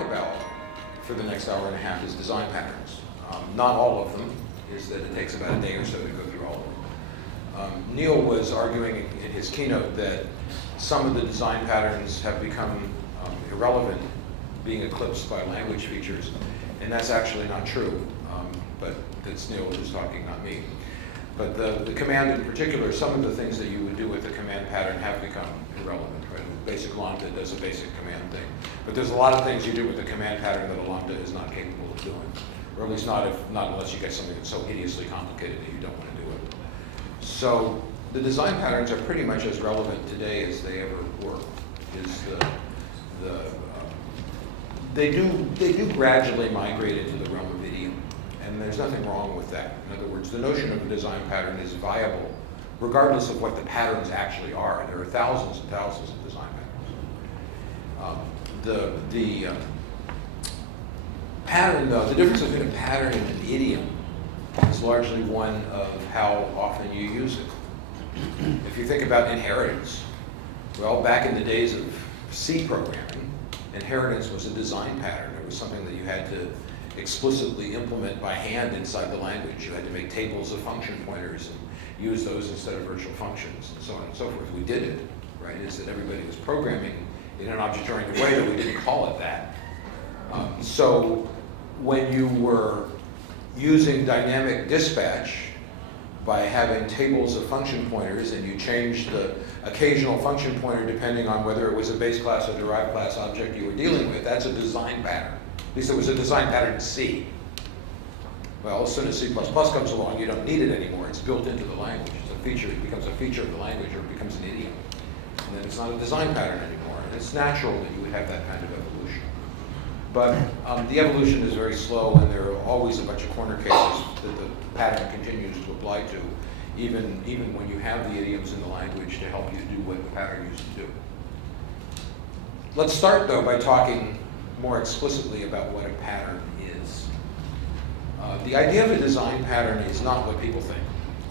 talk about for the next hour and a half is design patterns. Not all of them, is that it takes about a day or so to go through all of them. Neil was arguing in his keynote that some of the design patterns have become irrelevant, being eclipsed by language features, and that's actually not true. But that's Neil who's talking, not me. But the command in particular, some of the things that you would do with the command pattern have become irrelevant, right? Basic lambda does a basic command thing. But there's a lot of things you do with the command pattern that a lambda is not capable of doing. Or at least not unless you get something that's so hideously complicated that you don't want to do it. So the design patterns are pretty much as relevant today as they ever were. They do gradually migrate into the realm of idiom, and there's nothing wrong with that. In other words, the notion of a design pattern is viable regardless of what the patterns actually are. There are thousands and thousands of design patterns. Pattern, though, the difference between a pattern and an idiom is largely one of how often you use it. If you think about inheritance, well, back in the days of C programming, inheritance was a design pattern. It was something that you had to explicitly implement by hand inside the language. You had to make tables of function pointers and use those instead of virtual functions, and so on and so forth. We did it, right? Is that everybody was programming in an object-oriented way, but we didn't call it that. So when you were using dynamic dispatch by having tables of function pointers, and you changed the occasional function pointer depending on whether it was a base class or derived class object you were dealing with, that's a design pattern. At least it was a design pattern in C. Well, as soon as C++ comes along, you don't need it anymore. It's built into the language. It's a feature. It becomes a feature of the language, or it becomes an idiom. And then it's not a design pattern anymore. And it's natural that you would have that kind of evolution. But the evolution is very slow, and there are always a bunch of corner cases that the pattern continues to apply to, even when you have the idioms in the language to help you do what the pattern used to do. Let's start, though, by talking more explicitly about what a pattern is. The idea of a design pattern is not what people think.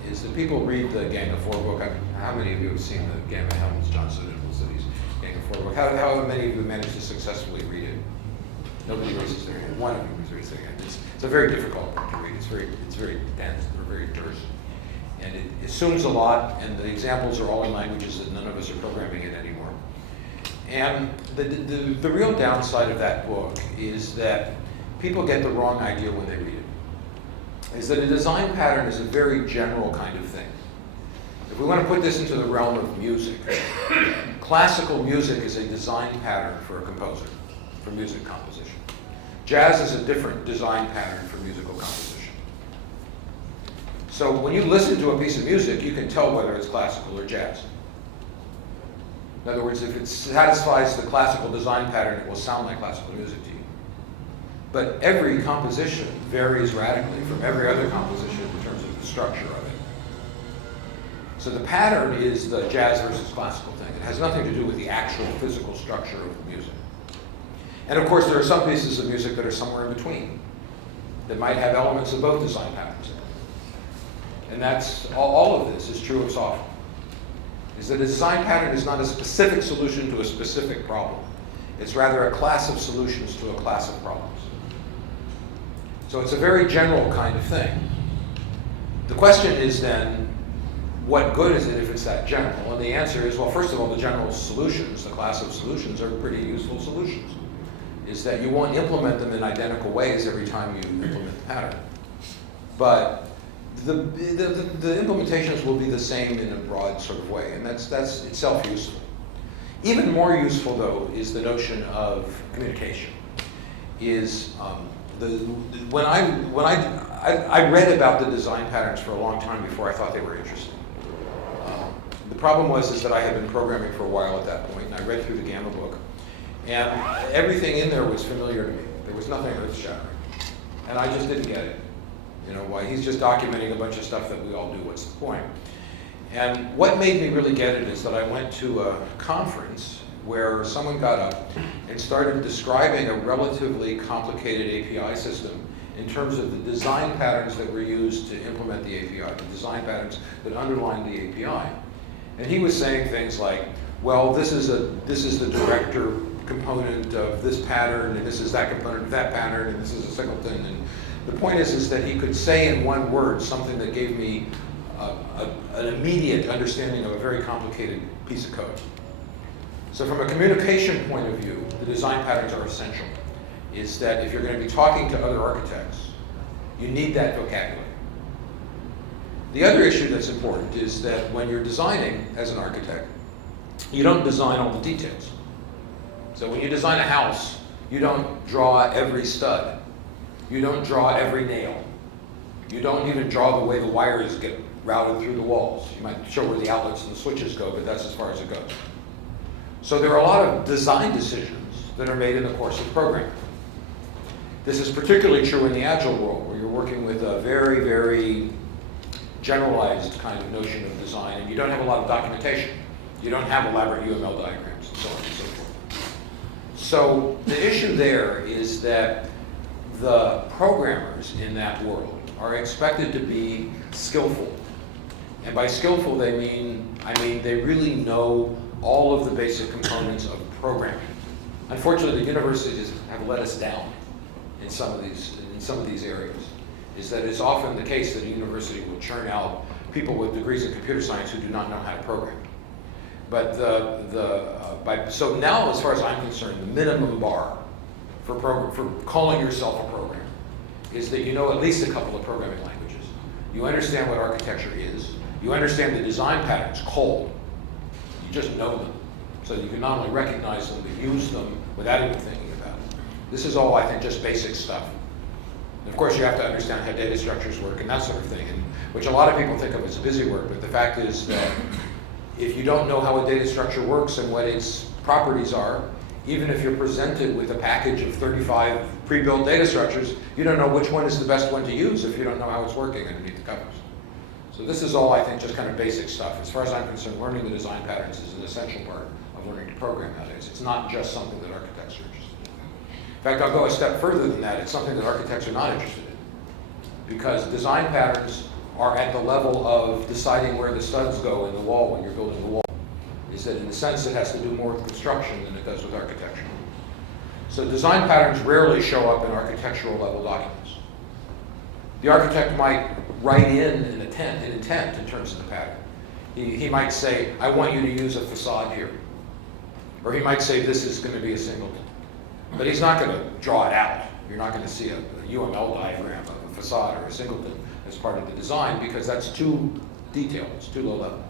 Is that people read the Gang of Four book. How many of you have seen the Gambit Helmets, Johnson and Cities Gang of Four book? How many of you managed to successfully read it? Nobody raises their hand. One of you is raising their hand. It's a very difficult book to read. It's very dense, or very terse. And it assumes a lot, and the examples are all in languages that none of us are programming in anymore. And the real downside of that book is that people get the wrong idea when they read it. Is that a design pattern is a very general kind of thing. If we want to put this into the realm of music, classical music is a design pattern for a composer, for music composition. Jazz is a different design pattern for musical composition. So when you listen to a piece of music, you can tell whether it's classical or jazz. In other words, if it satisfies the classical design pattern, it will sound like classical music to you. But every composition varies radically from every other composition in terms of the structure of it. So the pattern is the jazz versus classical thing. It has nothing to do with the actual physical structure of the music. And of course, there are some pieces of music that are somewhere in between, that might have elements of both design patterns in it. And that's, all of this is true of software. Is that a design pattern is not a specific solution to a specific problem. It's rather a class of solutions to a class of problems. So it's a very general kind of thing. The question is then, what good is it if it's that general? And the answer is, well, first of all, the general solutions, the class of solutions, are pretty useful solutions. Is that you won't implement them in identical ways every time you implement the pattern. But the implementations will be the same in a broad sort of way, and that's itself useful. Even more useful, though, is the notion of communication. When I read about the design patterns for a long time before I thought they were interesting. The problem was that I had been programming for a while at that point, and I read through the Gamma book, and everything in there was familiar to me. There was nothing earth-shattering, and I just didn't get it. You know, why he's just documenting a bunch of stuff that we all do. What's the point? And what made me really get it is that I went to a conference where someone got up and started describing a relatively complicated API system in terms of the design patterns that were used to implement the API, the design patterns that underline the API. And he was saying things like, well, this is the director component of this pattern, and this is that component of that pattern, and this is a Singleton. And the point is that he could say in one word something that gave me an immediate understanding of a very complicated piece of code. So from a communication point of view, the design patterns are essential. Is that if you're going to be talking to other architects, you need that vocabulary. The other issue that's important is that when you're designing as an architect, you don't design all the details. So when you design a house, you don't draw every stud. You don't draw every nail. You don't even draw the way the wires get routed through the walls. You might show where the outlets and the switches go, but that's as far as it goes. So there are a lot of design decisions that are made in the course of programming. This is particularly true in the Agile world, where you're working with a very, very generalized kind of notion of design, and you don't have a lot of documentation. You don't have elaborate UML diagrams, and so on and so forth. So the issue there is that the programmers in that world are expected to be skillful. And by skillful, I mean they really know all of the basic components of programming. Unfortunately, the universities have let us down in some of these areas. Is that it's often the case that a university will churn out people with degrees in computer science who do not know how to program. But so now, as far as I'm concerned, the minimum bar for calling yourself a programmer is that you know at least a couple of programming languages. You understand what architecture is. You understand the design patterns cold. You just know them. So you can not only recognize them, but use them without even thinking about it. This is all, I think, just basic stuff. And of course, you have to understand how data structures work and that sort of thing, and which a lot of people think of as busy work, but the fact is that if you don't know how a data structure works and what its properties are, even if you're presented with a package of 35 pre-built data structures, you don't know which one is the best one to use if you don't know how it's working underneath the covers. So this is all, I think, just kind of basic stuff. As far as I'm concerned, learning the design patterns is an essential part of learning to program nowadays. It's not just something that architects are interested in. In fact, I'll go a step further than that. It's something that architects are not interested in, because design patterns are at the level of deciding where the studs go in the wall when you're building the wall. Is that in a sense it has to do more with construction than it does with architecture. So design patterns rarely show up in architectural level documents. The architect might write in an intent in terms of the pattern. He might say, I want you to use a facade here. Or he might say, this is going to be a Singleton. But he's not going to draw it out. You're not going to see a UML diagram of a facade or a Singleton as part of the design, because that's too detailed, it's too low level.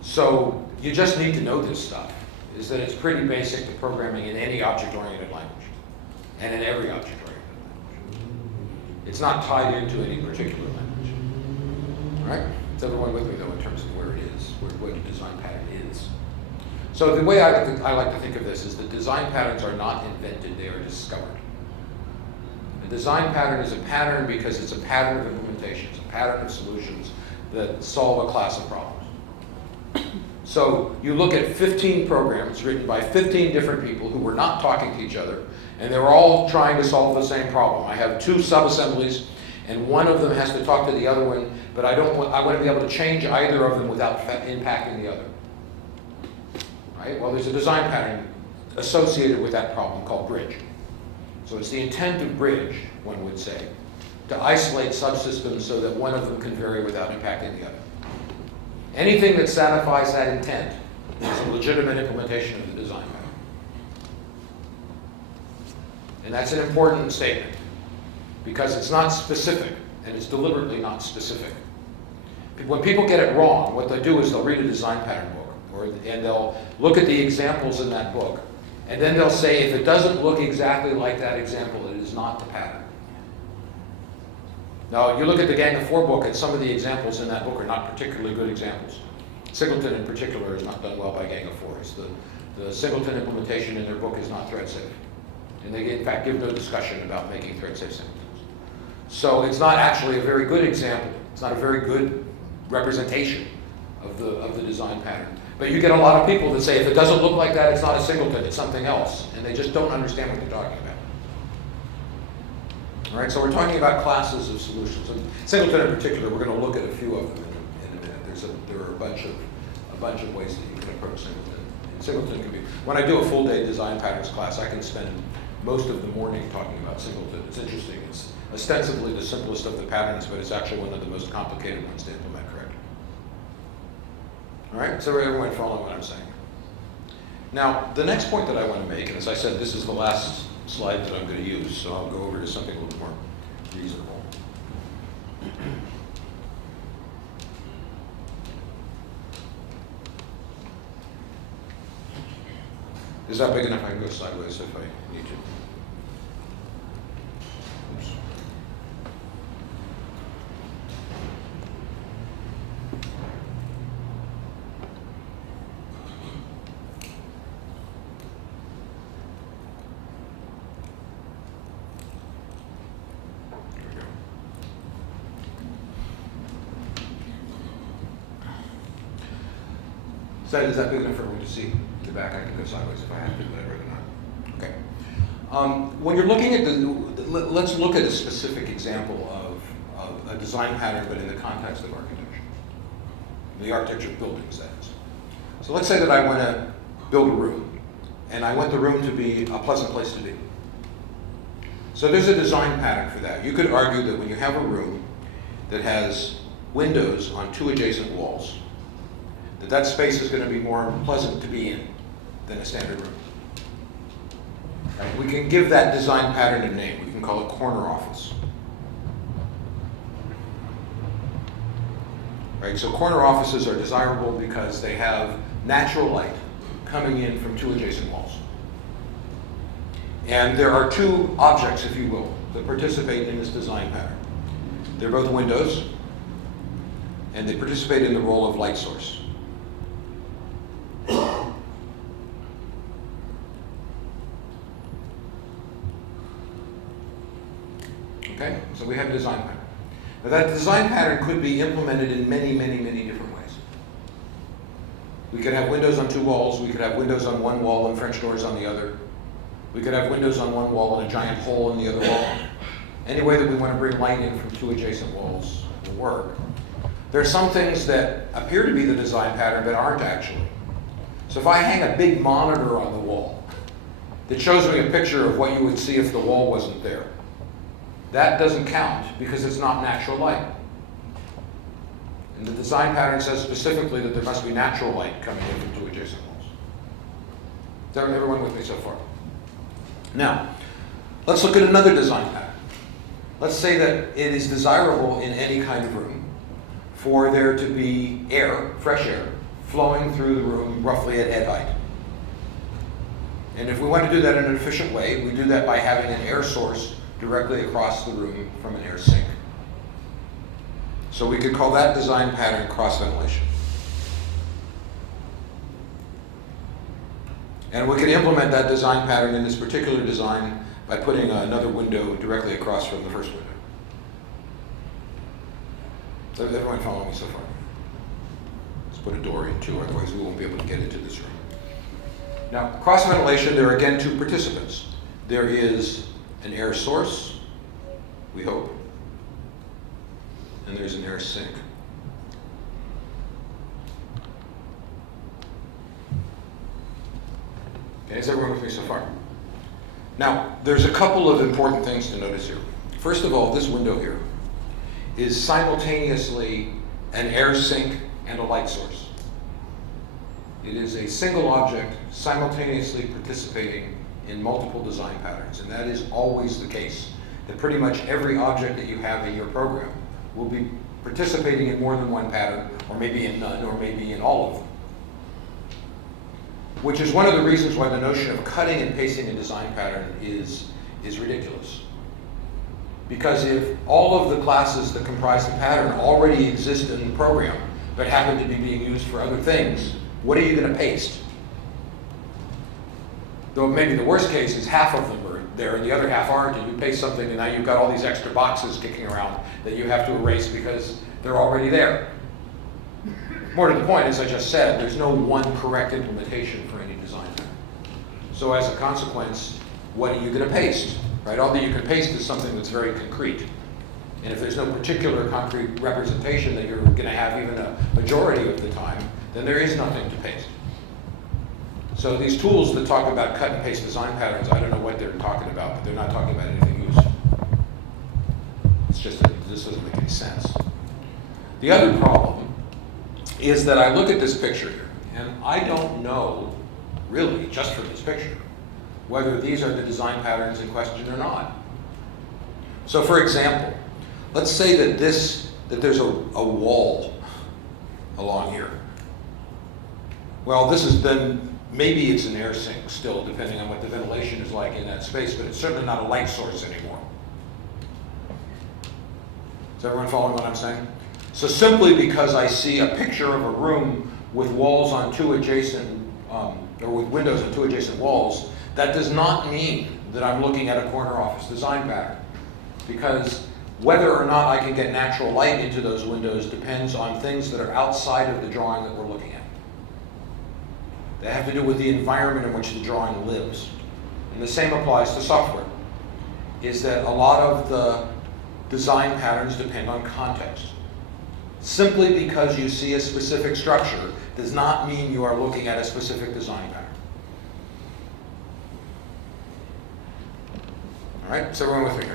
So you just need to know this stuff, is that it's pretty basic to programming in any object-oriented language, and in every object-oriented language. It's not tied into any particular language. All right? Is everyone with me, though, in terms of where it is, what a design pattern is? So the way I like to think of this is that design patterns are not invented, they are discovered. A design pattern is a pattern because it's a pattern of implementation, it's a pattern of solutions that solve a class of problems. So you look at 15 programs written by 15 different people who were not talking to each other, and they were all trying to solve the same problem. I have two subassemblies, and one of them has to talk to the other one, but I want to be able to change either of them without impacting the other. Right? Well, there's a design pattern associated with that problem called bridge. So it's the intent of bridge, one would say, to isolate subsystems so that one of them can vary without impacting the other. Anything that satisfies that intent is a legitimate implementation of the design pattern. And that's an important statement, because it's not specific, and it's deliberately not specific. When people get it wrong, what they do is they'll read a design pattern book, and they'll look at the examples in that book, and then they'll say, if it doesn't look exactly like that example, it is not the pattern. Now, you look at the Gang of Four book, and some of the examples in that book are not particularly good examples. Singleton, in particular, is not done well by Gang of Four. The Singleton implementation in their book is not thread safe. And they, in fact, give no discussion about making thread safe Singletons. So it's not actually a very good example. It's not a very good representation of the design pattern. But you get a lot of people that say, if it doesn't look like that, it's not a Singleton, it's something else. And they just don't understand what they're talking about. All right, so we're talking about classes of solutions. And Singleton in particular, we're going to look at a few of them in a minute. There are a bunch of ways that you can approach Singleton in Singleton can be, when I do a full day design patterns class, I can spend most of the morning talking about Singleton. It's interesting. It's ostensibly the simplest of the patterns, but it's actually one of the most complicated ones to implement correctly. All right, so everyone follow what I'm saying. Now, the next point that I want to make, and as I said, this is the last slide that I'm going to use, so I'll go over to something a little more reasonable. Is that big enough? I can go sideways if I need to. Oops. There we go. Is that big enough for everyone to see? The back, I can go sideways if I have to, but I'd rather not. Okay. When you're looking at let's look at a specific example of a design pattern, but in the context of architecture. The architecture of buildings, that is. So let's say that I want to build a room, and I want the room to be a pleasant place to be. So there's a design pattern for that. You could argue that when you have a room that has windows on two adjacent walls, that space is going to be more pleasant to be in than a standard room. Right? We can give that design pattern a name. We can call it corner office. Right? So corner offices are desirable because they have natural light coming in from two adjacent walls. And there are two objects, if you will, that participate in this design pattern. They're both windows, and they participate in the role of light source. Okay, so we have a design pattern. Now that design pattern could be implemented in many, many, many different ways. We could have windows on two walls. We could have windows on one wall and French doors on the other. We could have windows on one wall and a giant hole in the other wall. Any way that we want to bring light in from two adjacent walls will work. There are some things that appear to be the design pattern but aren't actually. So if I hang a big monitor on the wall that shows me a picture of what you would see if the wall wasn't there, that doesn't count because it's not natural light. And the design pattern says specifically that there must be natural light coming in from two adjacent walls. Is everyone with me so far? Now, let's look at another design pattern. Let's say that it is desirable in any kind of room for there to be air, fresh air, flowing through the room roughly at head height. And if we want to do that in an efficient way, we do that by having an air source directly across the room from an air sink. So we could call that design pattern cross ventilation. And we can implement that design pattern in this particular design by putting another window directly across from the first window. Does everyone follow me so far? Let's put a door in too, otherwise we won't be able to get into this room. Now, cross ventilation, there are again two participants. There is an air source, we hope, and there's an air sink. Okay, is everyone with me so far? Now, there's a couple of important things to notice here. First of all, this window here is simultaneously an air sink and a light source. It is a single object simultaneously participating in multiple design patterns, and that is always the case. That pretty much every object that you have in your program will be participating in more than one pattern, or maybe in none, or maybe in all of them. Which is one of the reasons why the notion of cutting and pasting a design pattern is ridiculous. Because if all of the classes that comprise the pattern already exist in the program, but happen to be being used for other things, what are you going to paste? Though maybe the worst case is half of them are there and the other half aren't, and you paste something and now you've got all these extra boxes kicking around that you have to erase because they're already there. More to the point, as I just said, there's no one correct implementation for any design pattern. So as a consequence, what are you going to paste? Right? All that you can paste is something that's very concrete. And if there's no particular concrete representation that you're going to have even a majority of the time, then there is nothing to paste. So these tools that talk about cut and paste design patterns, I don't know what they're talking about, but they're not talking about anything useful. It's just that this doesn't make any sense. The other problem is that I look at this picture here, and I don't know, really, just from this picture, whether these are the design patterns in question or not. So for example, let's say that there's a wall along here. Well, this has been, maybe it's an air sink still, depending on what the ventilation is like in that space, but it's certainly not a light source anymore. Is everyone following what I'm saying? So simply because I see a picture of a room with walls on two adjacent, or with windows on two adjacent walls, that does not mean that I'm looking at a corner office design pattern. Because whether or not I can get natural light into those windows depends on things that are outside of the drawing that we're looking at. They have to do with the environment in which the drawing lives. And the same applies to software, is that a lot of the design patterns depend on context. Simply because you see a specific structure does not mean you are looking at a specific design pattern. All right, is everyone with me here?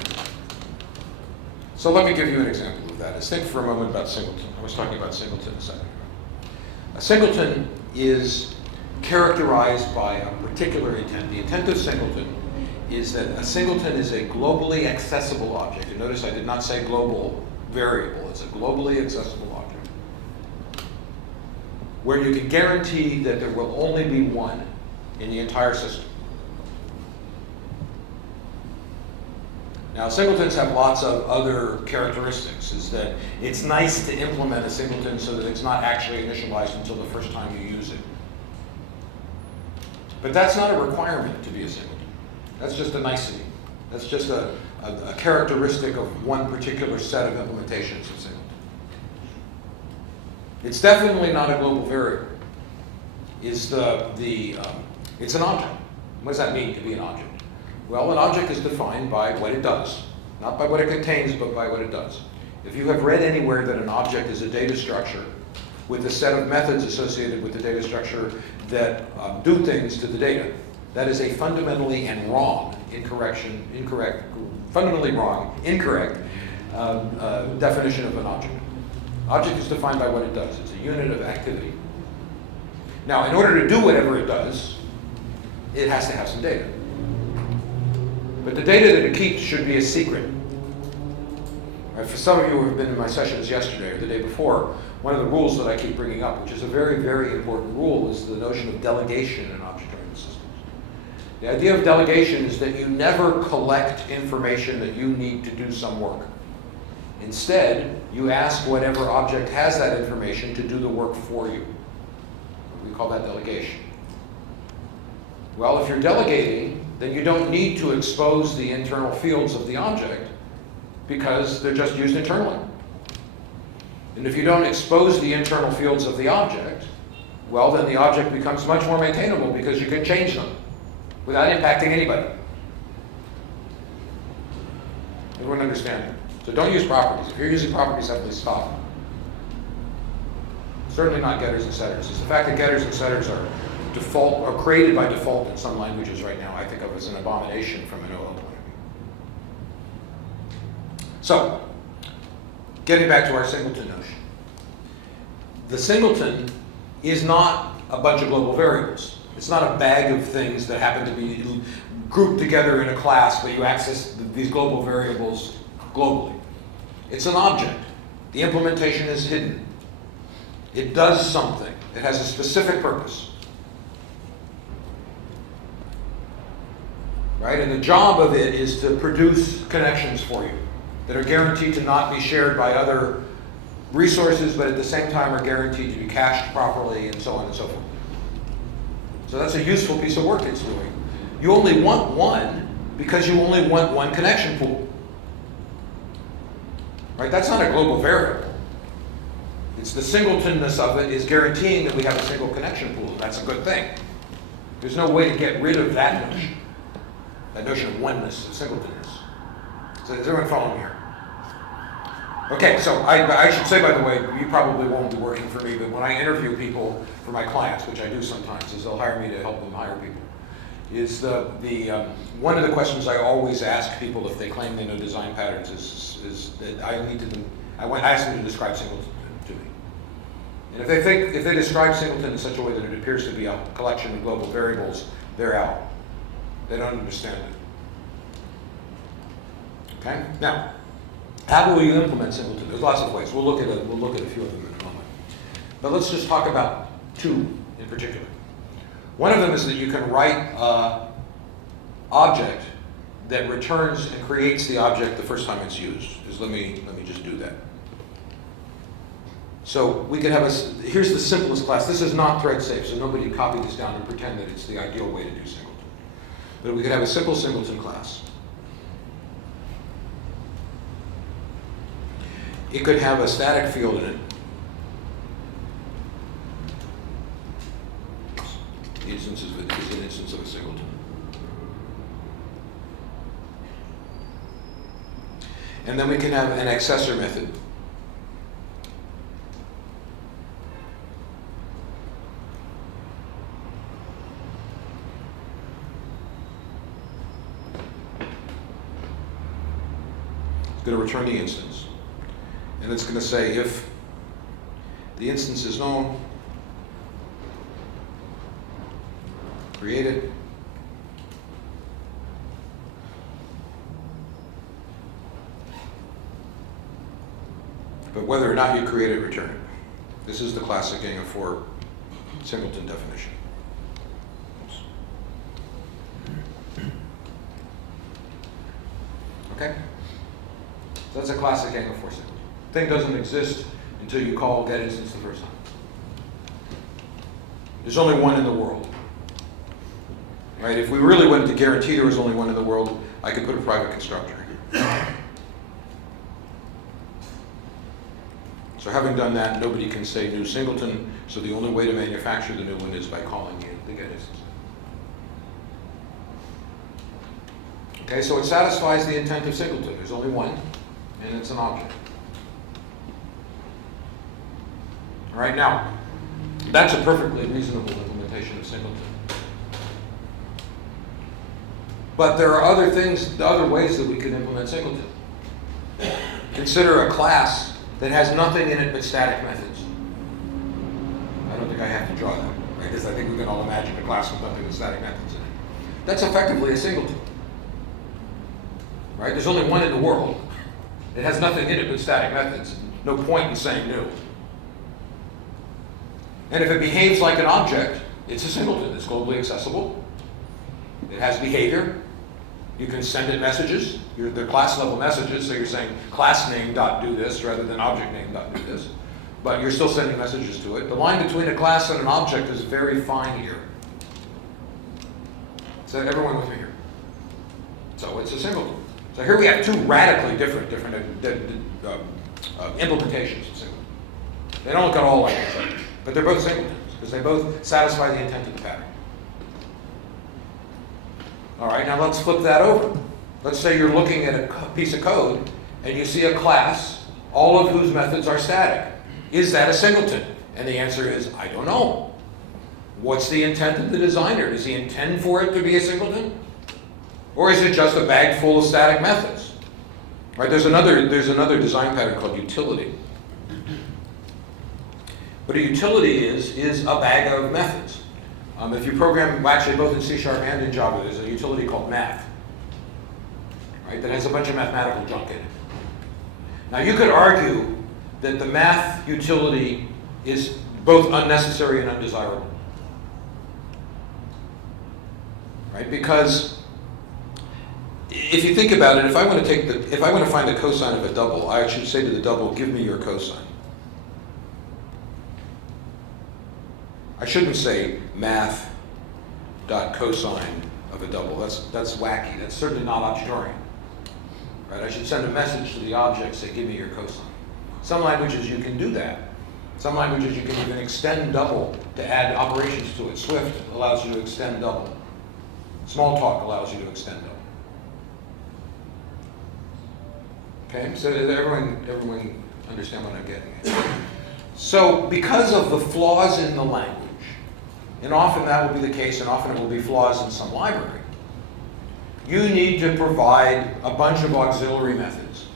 So let me give you an example of that. Let's think for a moment about Singleton. I was talking about Singleton a second ago. A Singleton is characterized by a particular intent. The intent of Singleton is that a Singleton is a globally accessible object. And notice I did not say global variable. It's a globally accessible object, where you can guarantee that there will only be one in the entire system. Now, singletons have lots of other characteristics, is that it's nice to implement a singleton so that it's not actually initialized until the first time you use it. But that's not a requirement to be a singleton. That's just a nicety. That's just a characteristic of one particular set of implementations of singleton. It's definitely not a global variable. It's an object. What does that mean to be an object? Well, an object is defined by what it does. Not by what it contains, but by what it does. If you have read anywhere that an object is a data structure with a set of methods associated with the data structure that do things to the data, that is a fundamentally and wrong, fundamentally wrong, incorrect definition of an object. Object is defined by what it does. It's a unit of activity. Now, in order to do whatever it does, it has to have some data. But the data that it keeps should be a secret. Right, for some of you who have been in my sessions yesterday or the day before, one of the rules that I keep bringing up, which is a very, very important rule, is the notion of delegation in object-oriented systems. The idea of delegation is that you never collect information that you need to do some work. Instead, you ask whatever object has that information to do the work for you. We call that delegation. Well, if you're delegating, then you don't need to expose the internal fields of the object because they're just used internally. And if you don't expose the internal fields of the object, well, then the object becomes much more maintainable because you can change them without impacting anybody. Everyone understand? So don't use properties. If you're using properties, simply stop. Certainly not getters and setters. It's the fact that getters and setters are default or created by default in some languages right now, I think of as an abomination from an OL point of view. So, getting back to our singleton notion. The singleton is not a bunch of global variables. It's not a bag of things that happen to be grouped together in a class, but you access these global variables globally. It's an object. The implementation is hidden. It does something. It has a specific purpose. Right? And the job of it is to produce connections for you that are guaranteed to not be shared by other resources, but at the same time are guaranteed to be cached properly and so on and so forth. So that's a useful piece of work it's doing. You only want one because you only want one connection pool. Right? That's not a global variable. It's the singletonness of it is guaranteeing that we have a single connection pool. That's a good thing. There's no way to get rid of that notion. That notion of oneness, of singletonness. So is everyone following here? Okay, so I should say, by the way, you probably won't be working for me, but when I interview people for my clients, which I do sometimes, is they'll hire me to help them hire people, is one of the questions I always ask people if they claim they know design patterns is that I ask them to describe Singleton to me. And if they describe Singleton in such a way that it appears to be a collection of global variables, they're out. They don't understand it. Okay? Now, how will you implement Singleton? There's lots of ways. We'll look at a few of them in a moment. But let's just talk about two in particular. One of them is that you can write an object that returns and creates the object the first time it's used. Let me just do that. So we could have here's the simplest class. This is not thread safe, so nobody copy this down and pretend that it's the ideal way to do Singleton. But we could have a simple Singleton class. It could have a static field in it. The instance is an instance of a Singleton. And then we can have an accessor method. It's going to return the instance. And it's going to say if the instance is known, create it. But whether or not you create it, return it. This is the classic gang of four Singleton definition. Okay? So that's a classic gang of four Singleton. Thing doesn't exist until you call get instance the first time. There's only one in the world. Right? If we really wanted to guarantee there was only one in the world, I could put a private constructor. So having done that, nobody can say new Singleton, so the only way to manufacture the new one is by calling it the get instance. Okay, so it satisfies the intent of Singleton. There's only one, and it's an object. All right, now, that's a perfectly reasonable implementation of Singleton. But there are other ways that we can implement Singleton. Consider a class that has nothing in it but static methods. I don't think I have to draw that, right? Because I think we can all imagine a class with nothing but static methods in it. That's effectively a Singleton. Right? There's only one in the world. It has nothing in it but static methods. No point in saying new. And if it behaves like an object, it's a Singleton. It's globally accessible. It has behavior. You can send it messages. They're class level messages, so you're saying class name dot do this rather than object name dot do this. But you're still sending messages to it. The line between a class and an object is very fine here. Is that everyone with me here? So it's a Singleton. So here we have two radically different implementations of Singleton. They don't look at all like each other, but they're both Singletons because they both satisfy the intent of the pattern. All right, now let's flip that over. Let's say you're looking at a piece of code and you see a class, all of whose methods are static. Is that a Singleton? And the answer is, I don't know. What's the intent of the designer? Does he intend for it to be a Singleton? Or is it just a bag full of static methods? Right, there's another design pattern called utility. What a utility is a bag of methods. If you program, well, actually both in C# and in Java, there's a utility called math, right, that has a bunch of mathematical junk in it. Now you could argue that the math utility is both unnecessary and undesirable, right? Because if you think about it, if I want to find the cosine of a double, I should say to the double, give me your cosine. I shouldn't say math dot cosine of a double. That's wacky. That's certainly not objectorial. Right? I should send a message to the object, say, give me your cosine. Some languages you can do that. Some languages you can even extend double to add operations to it. Swift allows you to extend double. Smalltalk allows you to extend double. Okay, so does everyone understand what I'm getting at? So because of the flaws in the language, and often that will be the case, and often it will be flaws in some library, you need to provide a bunch of auxiliary methods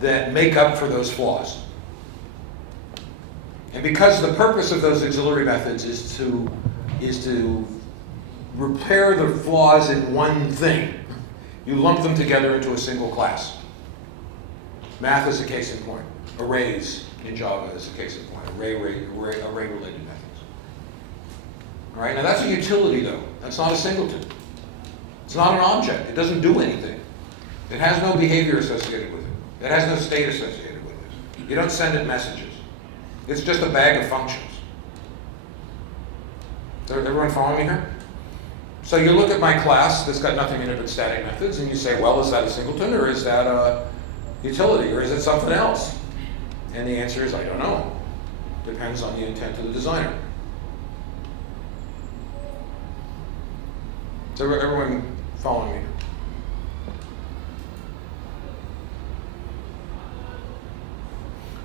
that make up for those flaws. And because the purpose of those auxiliary methods is to repair the flaws in one thing, you lump them together into a single class. Math is a case in point. Arrays in Java is a case in point. Array-related methods. All right, now that's a utility though. That's not a singleton. It's not an object. It doesn't do anything. It has no behavior associated with it. It has no state associated with it. You don't send it messages. It's just a bag of functions. Is everyone following me here? So you look at my class that's got nothing in it but static methods, and you say, well, is that a singleton, or is that a utility, or is it something else? And the answer is, I don't know. Depends on the intent of the designer. Is everyone following me?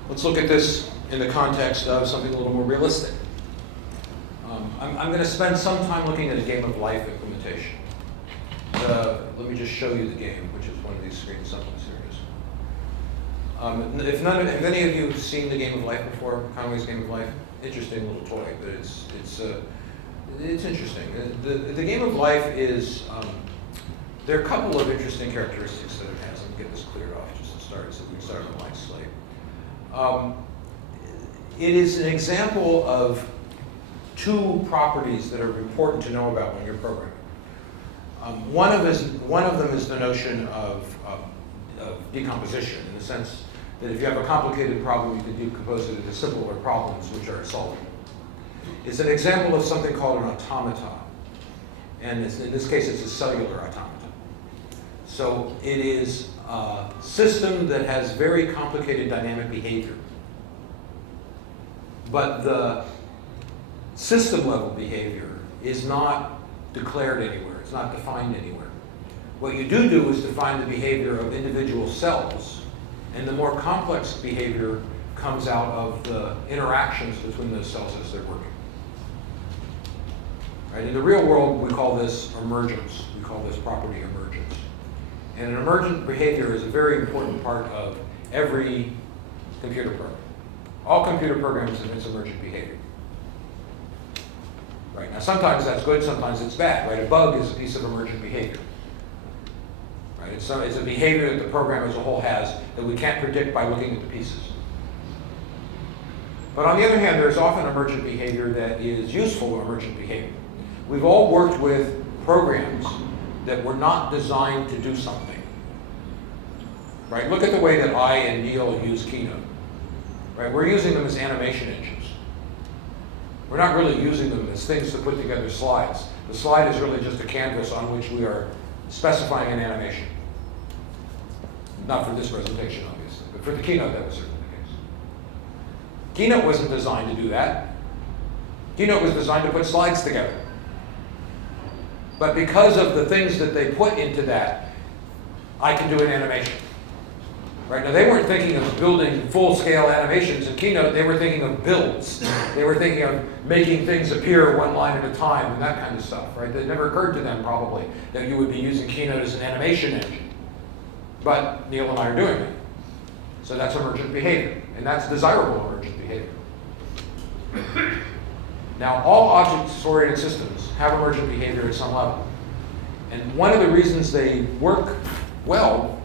Let's look at this in the context of something a little more realistic. I'm going to spend some time looking at a game of life implementation. Let me just show you the game, which is one of these screens something serious. Have any of you seen the game of life before? Conway's Game of Life? Interesting little toy, but it's interesting. The game of life is, there are a couple of interesting characteristics that it has. Let me get this cleared off just to start, so we can start on a blank slate. It is an example of two properties that are important to know about when you're programming. One of them is the notion of decomposition, in the sense that if you have a complicated problem, you can decompose it into simpler problems which are solvable. It's an example of something called an automaton, and in this case, it's a cellular automaton. So it is a system that has very complicated dynamic behavior, but the system level behavior is not declared anywhere. It's not defined anywhere. What you do is define the behavior of individual cells, and the more complex behavior comes out of the interactions between those cells as they're working. Right? In the real world, we call this emergence. We call this property emergence. And an emergent behavior is a very important part of every computer program. All computer programs have its emergent behavior. Right? Now, sometimes that's good, sometimes it's bad. Right? A bug is a piece of emergent behavior. Right? It's a behavior that the program as a whole has that we can't predict by looking at the pieces. But on the other hand, there's often emergent behavior that is useful emergent behavior. We've all worked with programs that were not designed to do something. Right? Look at the way that I and Neil use Keynote. Right? We're using them as animation engines. We're not really using them as things to put together slides. The slide is really just a canvas on which we are specifying an animation. Not for this presentation, obviously, but for the Keynote, that was certainly the case. Keynote wasn't designed to do that. Keynote was designed to put slides together. But because of the things that they put into that, I can do an animation. Right? Now, they weren't thinking of building full-scale animations in Keynote. They were thinking of builds. They were thinking of making things appear one line at a time and that kind of stuff. Right? It never occurred to them, probably, that you would be using Keynote as an animation engine. But Neil and I are doing it. So that's emergent behavior. And that's desirable emergent behavior. Now, all object-oriented systems have emergent behavior at some level. And one of the reasons they work well,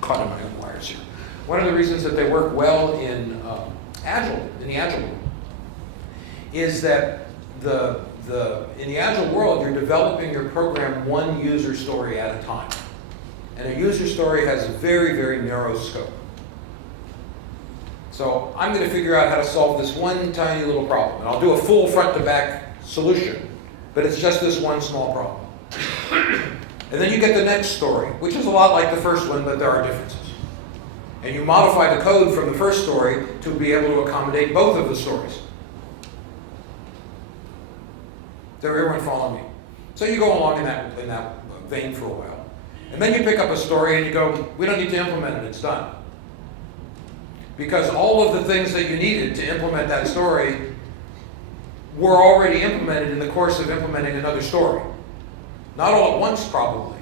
caught in my own wires here. One of the reasons that they work well in Agile, in the Agile world, is that in the Agile world, you're developing your program one user story at a time. And a user story has a very, very narrow scope. So I'm going to figure out how to solve this one tiny little problem. And I'll do a full front-to-back solution, but it's just this one small problem. And then you get the next story, which is a lot like the first one, but there are differences. And you modify the code from the first story to be able to accommodate both of the stories. Does everyone follow me? So you go along in that vein for a while. And then you pick up a story and you go, we don't need to implement it, it's done. Because all of the things that you needed to implement that story were already implemented in the course of implementing another story. Not all at once, probably.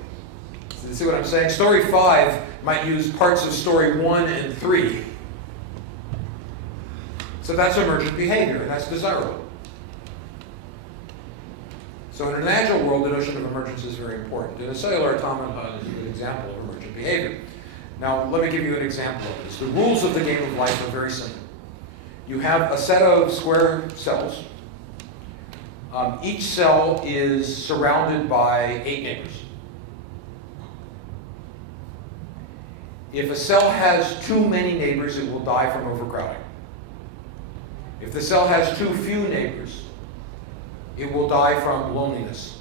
So you see what I'm saying? Story 5 might use parts of story 1 and 3. So that's emergent behavior, and that's desirable. So in an agile world, the notion of emergence is very important. And a cellular automaton is a good example of emergent behavior. Now, let me give you an example of this. The rules of the game of life are very simple. You have a set of square cells. Each cell is surrounded by 8 neighbors. If a cell has too many neighbors, it will die from overcrowding. If the cell has too few neighbors, it will die from loneliness.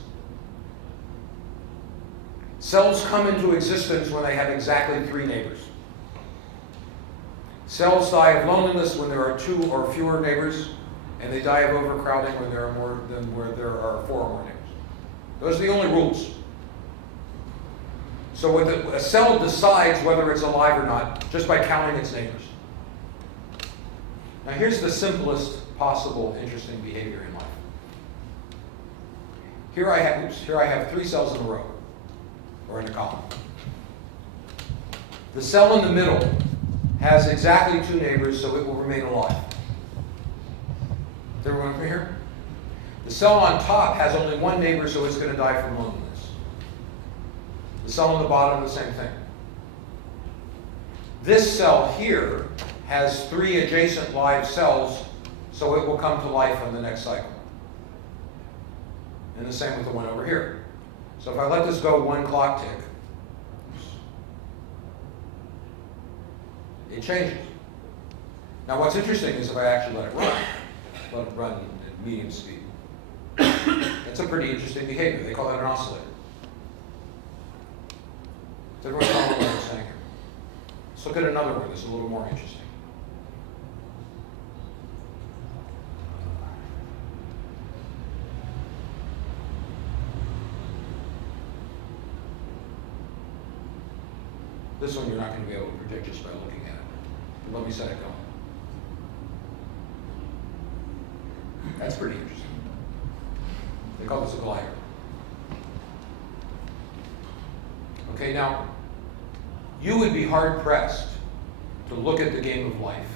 Cells come into existence when they have exactly 3 neighbors. Cells die of loneliness when there are 2 or fewer neighbors, and they die of overcrowding when there are more than where there are 4 or more neighbors. Those are the only rules. So a cell decides whether it's alive or not just by counting its neighbors. Now here's the simplest possible interesting behavior in life. Here I have 3 cells in a row, or in a column. The cell in the middle has exactly 2 neighbors, so it will remain alive. Is everyone from here? The cell on top has only 1 neighbor, so it's going to die from loneliness. The cell on the bottom, the same thing. This cell here has 3 adjacent live cells, so it will come to life on the next cycle. And the same with the one over here. So if I let this go 1 clock tick, it changes. Now what's interesting is if I actually let it run at medium speed. It's a pretty interesting behavior. They call that an oscillator. Does everyone follow what I'm saying here? Let's look at another one that's a little more interesting. This one you're not going to be able to predict just by looking at it. But let me set it going. That's pretty interesting. They call this a glider. Okay, now, you would be hard-pressed to look at the game of life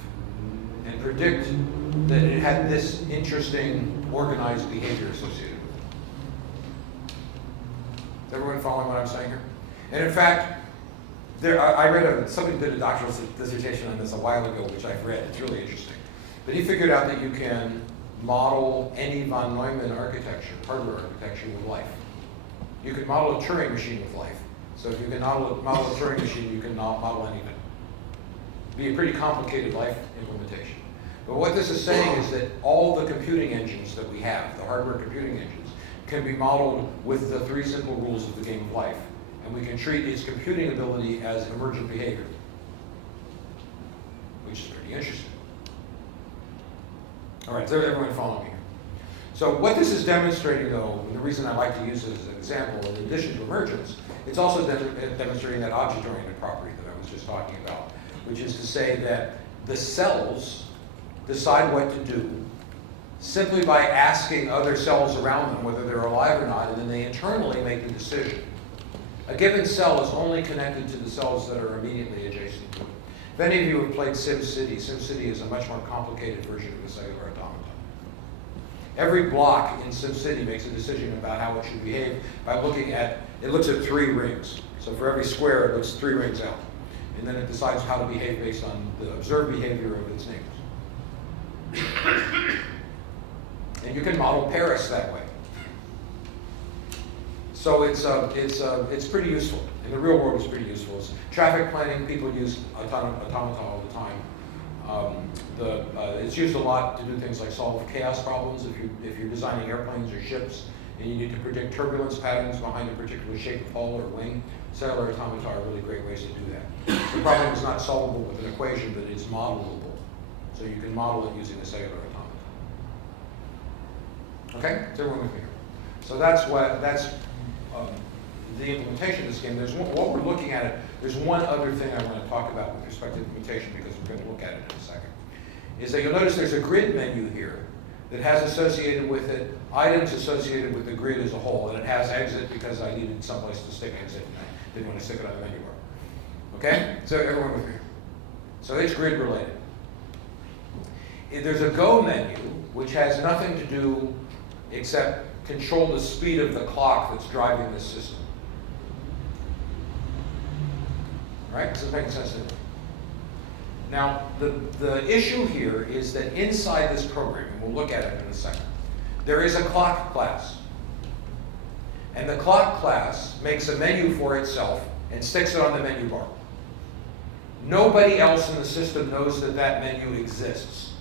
and predict that it had this interesting, organized behavior associated with it. Is everyone following what I'm saying here? And in fact, I read somebody did a doctoral dissertation on this a while ago, which I've read. It's really interesting. But he figured out that you can model any von Neumann architecture, hardware architecture, with life. You can model a Turing machine with life. So if you can model a Turing machine, you can model anything. It'd be a pretty complicated life implementation. But what this is saying is that all the computing engines that we have, the hardware computing engines, can be modeled with the 3 simple rules of the game of life. And we can treat its computing ability as emergent behavior, which is pretty interesting. All right, so everyone following me. So what this is demonstrating, though, and the reason I like to use it as an example, in addition to emergence, it's also demonstrating that object-oriented property that I was just talking about, which is to say that the cells decide what to do simply by asking other cells around them whether they're alive or not, and then they internally make the decision. A given cell is only connected to the cells that are immediately adjacent to it. If any of you have played SimCity, SimCity is a much more complicated version of the cellular automaton. Every block in SimCity makes a decision about how it should behave by looking at, it looks at 3 rings. So for every square, it looks 3 rings out. And then it decides how to behave based on the observed behavior of its neighbors. And you can model Paris that way. So it's pretty useful. In the real world, it's pretty useful. It's traffic planning, people use automata all the time. It's used a lot to do things like solve chaos problems. If you're designing airplanes or ships and you need to predict turbulence patterns behind a particular shape of hull or wing, cellular automata are really great ways to do that. The problem is not solvable with an equation, but it's modelable. So you can model it using a cellular automata. Okay, is everyone with me here? So that's the implementation of this game, while we're looking at it, there's one other thing I want to talk about with respect to implementation, because we're going to look at it in a second, is that you'll notice there's a grid menu here that has associated with it items associated with the grid as a whole, and it has exit because I needed someplace to stick exit, and I didn't want to stick it on the menu bar. Okay? So everyone with me? So it's grid related. There's a go menu, which has nothing to do except control the speed of the clock that's driving this system. Right? This is making sense to me. Now, the issue here is that inside this program, and we'll look at it in a second, there is a clock class. And the clock class makes a menu for itself and sticks it on the menu bar. Nobody else in the system knows that that menu exists.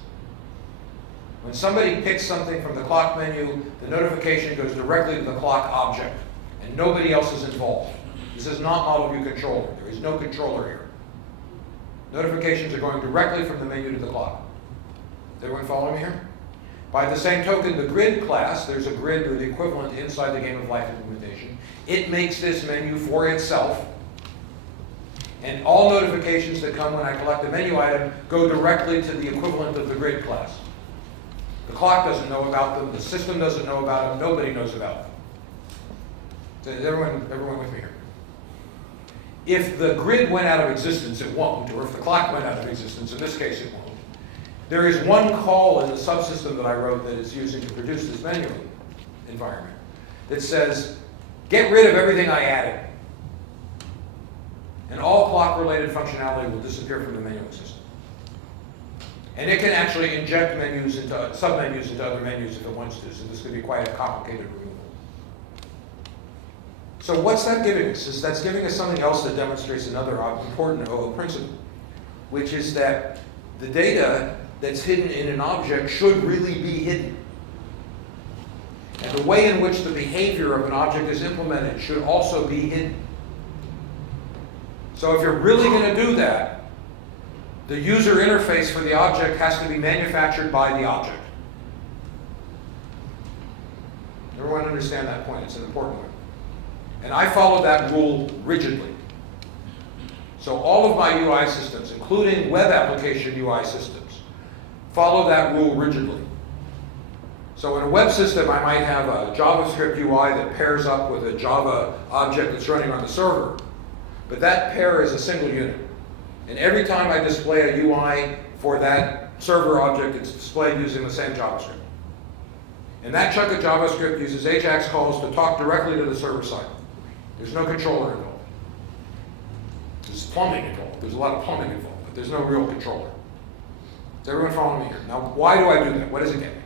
When somebody picks something from the clock menu, the notification goes directly to the clock object, and nobody else is involved. This is not model view controller. There is no controller here. Notifications are going directly from the menu to the clock. Is everyone following me here? By the same token, the grid class, there's a grid or the equivalent inside the Game of Life implementation. It makes this menu for itself. And all notifications that come when I collect a menu item go directly to the equivalent of the grid class. The clock doesn't know about them. The system doesn't know about them. Nobody knows about them. So is everyone with me here? If the grid went out of existence, it won't. Or if the clock went out of existence, in this case, it won't. There is one call in the subsystem that I wrote that is using to produce this menu environment that says, get rid of everything I added. And all clock-related functionality will disappear from the menuing system. And it can actually inject menus into submenus into other menus if it wants to, so this could be quite a complicated removal. So what's that giving us? That's giving us something else that demonstrates another important OO principle, which is that the data that's hidden in an object should really be hidden. And the way in which the behavior of an object is implemented should also be hidden. So if you're really going to do that, the user interface for the object has to be manufactured by the object. Everyone understand that point? It's an important one. And I follow that rule rigidly. So all of my UI systems, including web application UI systems, follow that rule rigidly. So in a web system, I might have a JavaScript UI that pairs up with a Java object that's running on the server. But that pair is a single unit. And every time I display a UI for that server object, it's displayed using the same JavaScript. And that chunk of JavaScript uses AJAX calls to talk directly to the server side. There's no controller involved. There's plumbing involved. There's a lot of plumbing involved, but there's no real controller. Is everyone following me here? Now, why do I do that? What does it get me?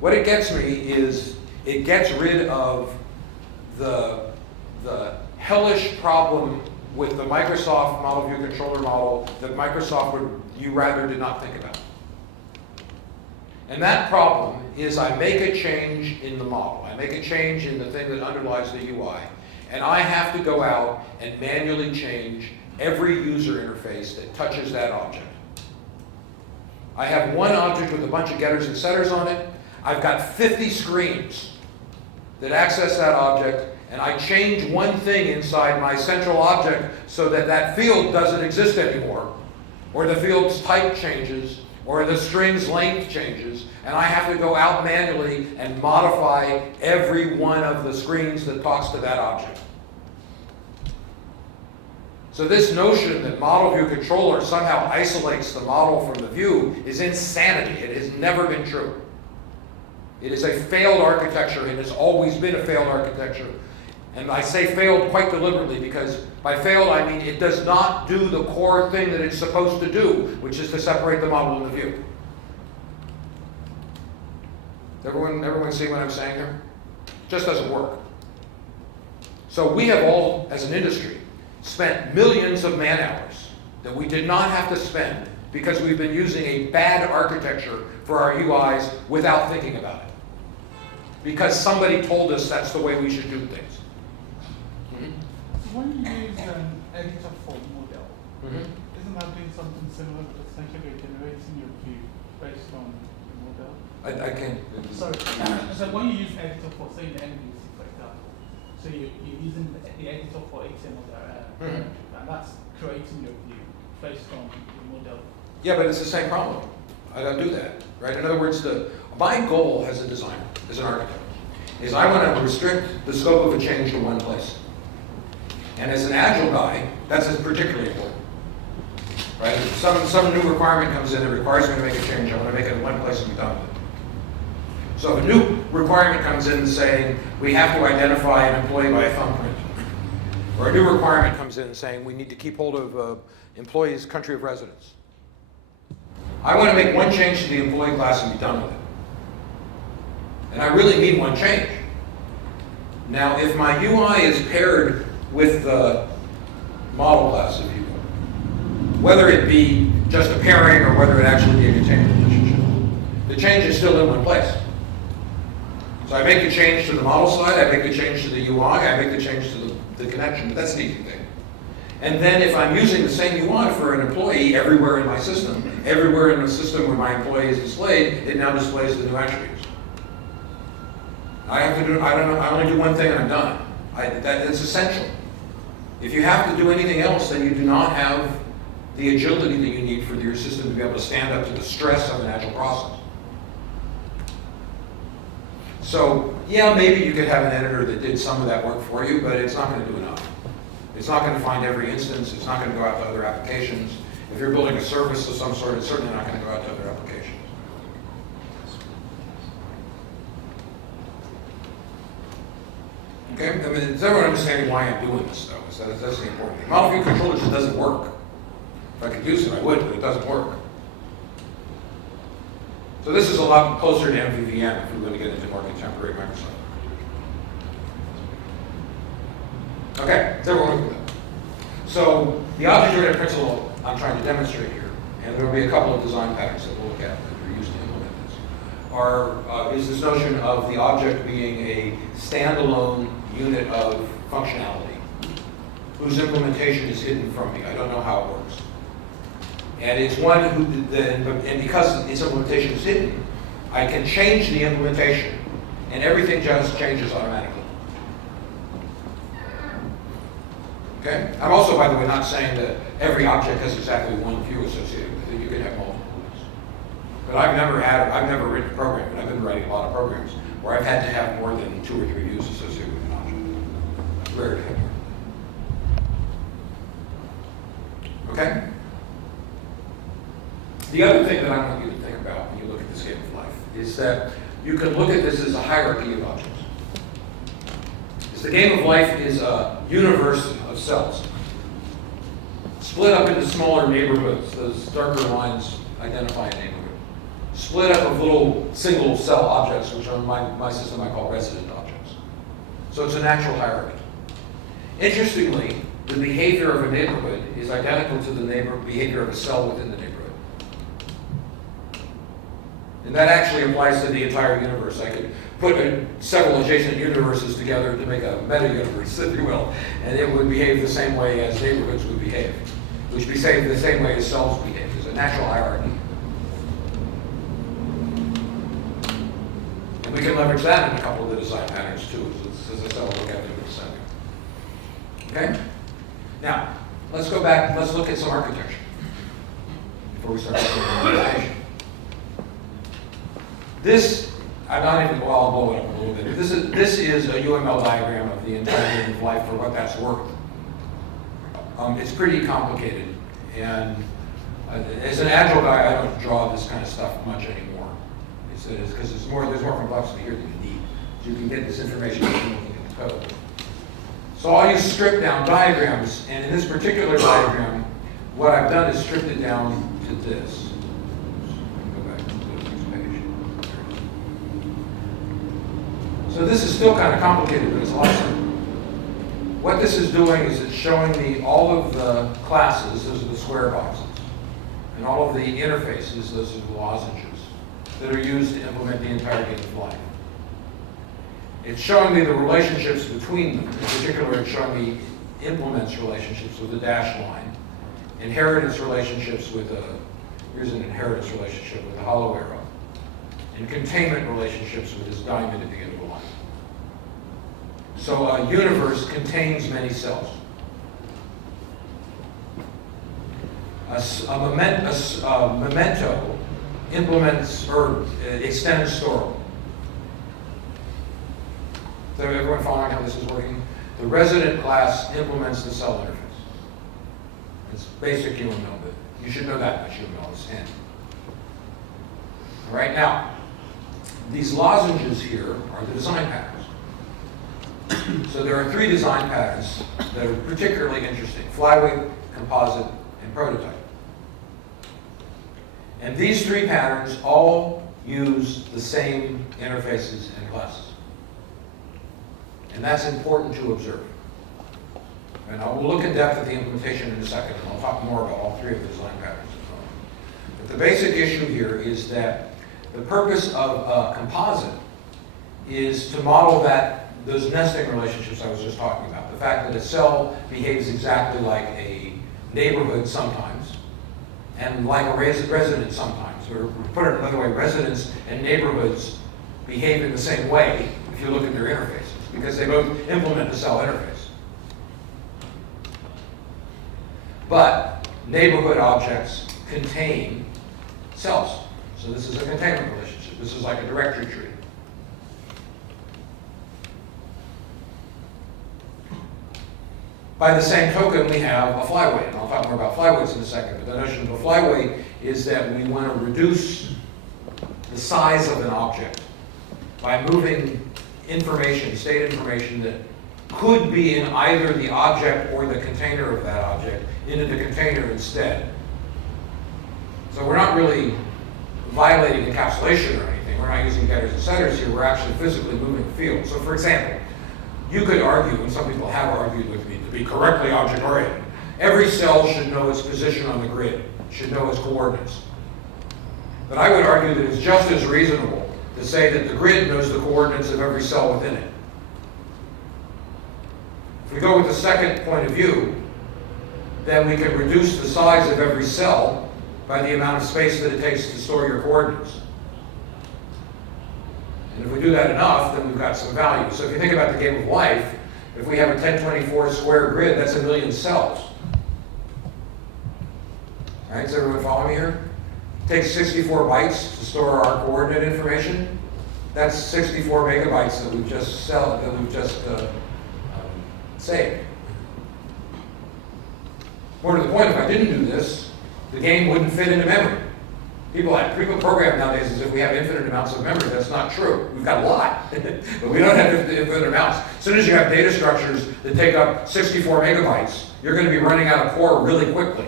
What it gets me is it gets rid of the hellish problem with the Microsoft model view controller model that Microsoft you rather did not think about. And that problem is I make a change in the model. I make a change in the thing that underlies the UI. And I have to go out and manually change every user interface that touches that object. I have one object with a bunch of getters and setters on it. I've got 50 screens that access that object, and I change one thing inside my central object so that that field doesn't exist anymore, or the field's type changes, or the string's length changes, and I have to go out manually and modify every one of the screens that talks to that object. So this notion that model view controller somehow isolates the model from the view is insanity. It has never been true. It is a failed architecture, and has always been a failed architecture. And I say failed quite deliberately because by failed I mean it does not do the core thing that it's supposed to do, which is to separate the model and the view. Everyone see what I'm saying here? It just doesn't work. So we have all, as an industry, spent millions of man hours that we did not have to spend because we've been using a bad architecture for our UIs without thinking about it. Because somebody told us that's the way we should do things. So when you use an editor for model, isn't that doing something similar, but essentially generating your view based on the model? I can't. Sorry. So when you use editor for, say, the MVC, for example, So you're using the editor for HTML Mhm. and that's creating your view based on the model. Yeah, but it's the same problem. I don't do that, right? In other words, my goal as a designer, as an architect, is I want to restrict the scope of a change to one place. And as an agile guy, that's particularly important. Right? If some new requirement comes in that requires me to make a change, I want to make it in one place and be done with it. So if a new requirement comes in saying we have to identify an employee by a thumbprint, or a new requirement comes in saying we need to keep hold of employees' country of residence, I want to make one change to the employee class and be done with it. And I really mean one change. Now, if my UI is paired with the model class, if you will, whether it be just a pairing or whether it actually be a container relationship, the change is still in one place. So I make the change to the model side, I make the change to the UI, I make the change to the connection. That's the easy thing. And then if I'm using the same UI for an employee everywhere in my system, everywhere in the system where my employee is displayed, it now displays the new attributes. I have to do, I don't know, I only do one thing and I'm done. That's essential. If you have to do anything else, then you do not have the agility that you need for your system to be able to stand up to the stress of an agile process. So, yeah, maybe you could have an editor that did some of that work for you, but it's not going to do enough. It's not going to find every instance. It's not going to go out to other applications. If you're building a service of some sort, it's certainly not going to go out to other applications. Okay, I mean, does everyone understand why I'm doing this, though? That's the important thing. Model view controller just doesn't work. If I could use it, I would, but it doesn't work. So this is a lot closer to MVVM if we're going to get into more contemporary Microsoft. Okay, is everyone with that? So the object-oriented principle I'm trying to demonstrate here, and there will be a couple of design patterns that we'll look at that are used to implement this, is this notion of the object being a standalone unit of functionality whose implementation is hidden from me. I don't know how it works. And it's one and because its implementation is hidden, I can change the implementation, and everything just changes automatically. Okay? I'm also, by the way, not saying that every object has exactly one view associated with it. You can have multiple views. But I've never written a program, and I've been writing a lot of programs where I've had to have more than 2 or 3 views associated with an object. Rare to have more. Okay? The other thing that I want you to think about when you look at this game of life is that you can look at this as a hierarchy of objects. The game of life is a universe of cells, split up into smaller neighborhoods. Those darker lines identify a neighborhood. Split up of little single cell objects, which are my system I call resident objects. So it's a natural hierarchy. Interestingly, the behavior of a neighborhood is identical to the behavior of a cell within the neighborhood. And that actually applies to the entire universe. I could put several adjacent universes together to make a meta-universe, if you will, and it would behave the same way as neighborhoods would behave, which behave the same way as cells behave. It's a natural hierarchy. And we can leverage that in a couple of the design patterns too, as I said, I'll look at them in a second. Okay? Now, let's go back, let's look at some architecture before we start looking at implementation. This, I'm not even, well, I'll blow it up a little bit. This is a UML diagram of the entire game of life for what that's worth. It's pretty complicated, and as an agile guy, I don't draw this kind of stuff much anymore. Because there's more complexity here than you need. So you can get this information when you're looking at the code. So I'll use stripped down diagrams, and in this particular diagram, what I've done is stripped it down to this. So this is still kind of complicated, but it's awesome. What this is doing is it's showing me all of the classes, those are the square boxes, and all of the interfaces, those are the lozenges, that are used to implement the entire game of life. It's showing me the relationships between them. In particular, it's showing me implements relationships with a dashed line, inheritance relationships with here's an inheritance relationship with a hollow arrow, and containment relationships with this diamond at the end of a line. So a universe contains many cells. A memento implements or extends storable. So everyone following how this is working? The resident class implements the cell interface. It's basic UML, but you should know that much UML is in. All right, now, these lozenges here are the design patterns. So there are 3 design patterns that are particularly interesting: flyweight, composite, and prototype. And these 3 patterns all use the same interfaces and classes. And that's important to observe. And we'll look in depth at the implementation in a second, and I'll talk more about all 3 of the design patterns. But the basic issue here is that the purpose of a composite is to model those nesting relationships I was just talking about. The fact that a cell behaves exactly like a neighborhood sometimes, and like a resident sometimes. Or put it another way, residents and neighborhoods behave in the same way if you look at their interfaces, because they both implement the cell interface. But neighborhood objects contain cells. So this is a containment relationship. This is like a directory tree. By the same token, we have a flyweight. And I'll talk more about flyweights in a second. But the notion of a flyweight is that we want to reduce the size of an object by moving information, state information that could be in either the object or the container of that object into the container instead. So we're not really violating encapsulation or anything. We're not using getters and setters here. We're actually physically moving the field. So for example, you could argue, and some people have argued with me, to be correctly object-oriented. Every cell should know its position on the grid, should know its coordinates. But I would argue that it's just as reasonable to say that the grid knows the coordinates of every cell within it. If we go with the second point of view, then we can reduce the size of every cell by the amount of space that it takes to store your coordinates. And if we do that enough, then we've got some value. So if you think about the game of life, if we have a 1024 square grid, that's 1 million cells. All right, is everyone following me here? It takes 64 bytes to store our coordinate information. That's 64 megabytes that we've just saved. More to the point, if I didn't do this, the game wouldn't fit into memory. People program nowadays as if we have infinite amounts of memory. That's not true. We've got a lot, but we don't have infinite amounts. As soon as you have data structures that take up 64 megabytes, you're going to be running out of core really quickly.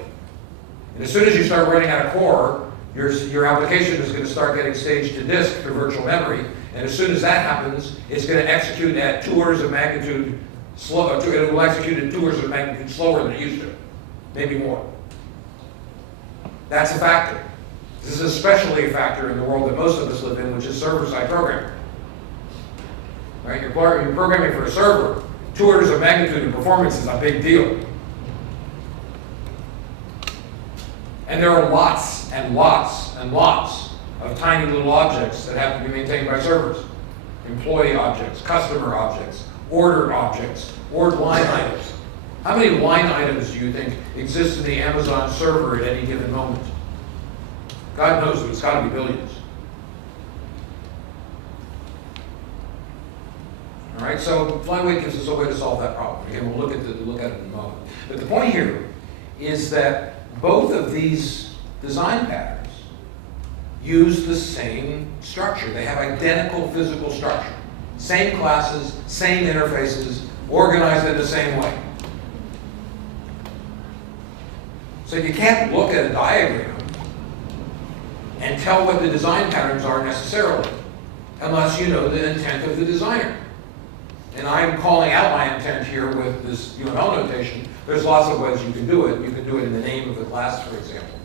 And as soon as you start running out of core, your application is going to start getting staged to disk through virtual memory. And as soon as that happens, it's going to execute at 2 orders of magnitude slow. It will execute at 2 orders of magnitude slower than it used to, maybe more. That's a factor. This is especially a factor in the world that most of us live in, which is server-side programming. Right? You're programming for a server. 2 orders of magnitude in performance is a big deal. And there are lots and lots and lots of tiny little objects that have to be maintained by servers. Employee objects, customer objects, ordered objects, ordered line items. How many line items do you think exist in the Amazon server at any given moment? God knows, but it's got to be billions. All right, so flyweight gives us a way to solve that problem. Again, we'll look at it in a moment. But the point here is that both of these design patterns use the same structure. They have identical physical structure. Same classes, same interfaces, organized in the same way. So you can't look at a diagram and tell what the design patterns are necessarily, unless you know the intent of the designer. And I'm calling out my intent here with this UML notation. There's lots of ways you can do it. You can do it in the name of the class, for example.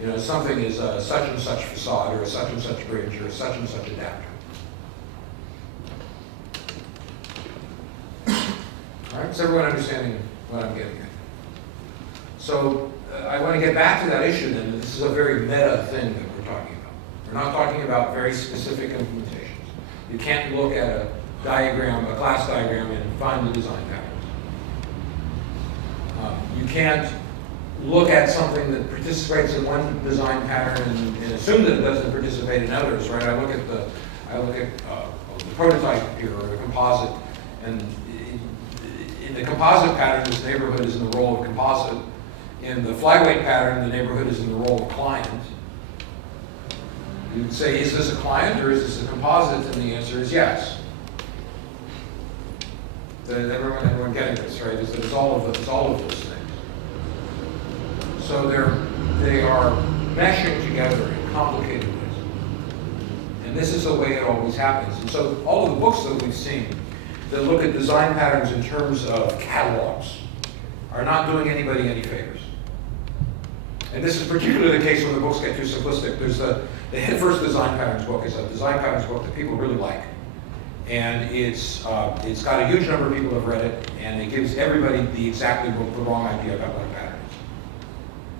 You know, something is a such and such facade, or a such and such bridge, or a such and such adapter. All right, is everyone understanding what I'm getting at? So I want to get back to that issue then, that this is a very meta thing that we're talking about. We're not talking about very specific implementations. You can't look at a diagram, a class diagram, and find the design patterns. You can't look at something that participates in one design pattern and assume that it doesn't participate in others, right? I look at the prototype here, or the composite, and in the composite pattern, this neighborhood is in the role of composite. In the flyweight pattern, the neighborhood is in the role of client. You'd say, is this a client or is this a composite? And the answer is yes. Everyone getting this, right? It's all of those things. So they are meshing together in complicated ways. And this is the way it always happens. And so all of the books that we've seen that look at design patterns in terms of catalogs are not doing anybody any favors. And this is particularly the case when the books get too simplistic. There's the Head First Design Patterns book is a design patterns book that people really like. And it's got a huge number of people who have read it, and it gives everybody the wrong idea about what a pattern is.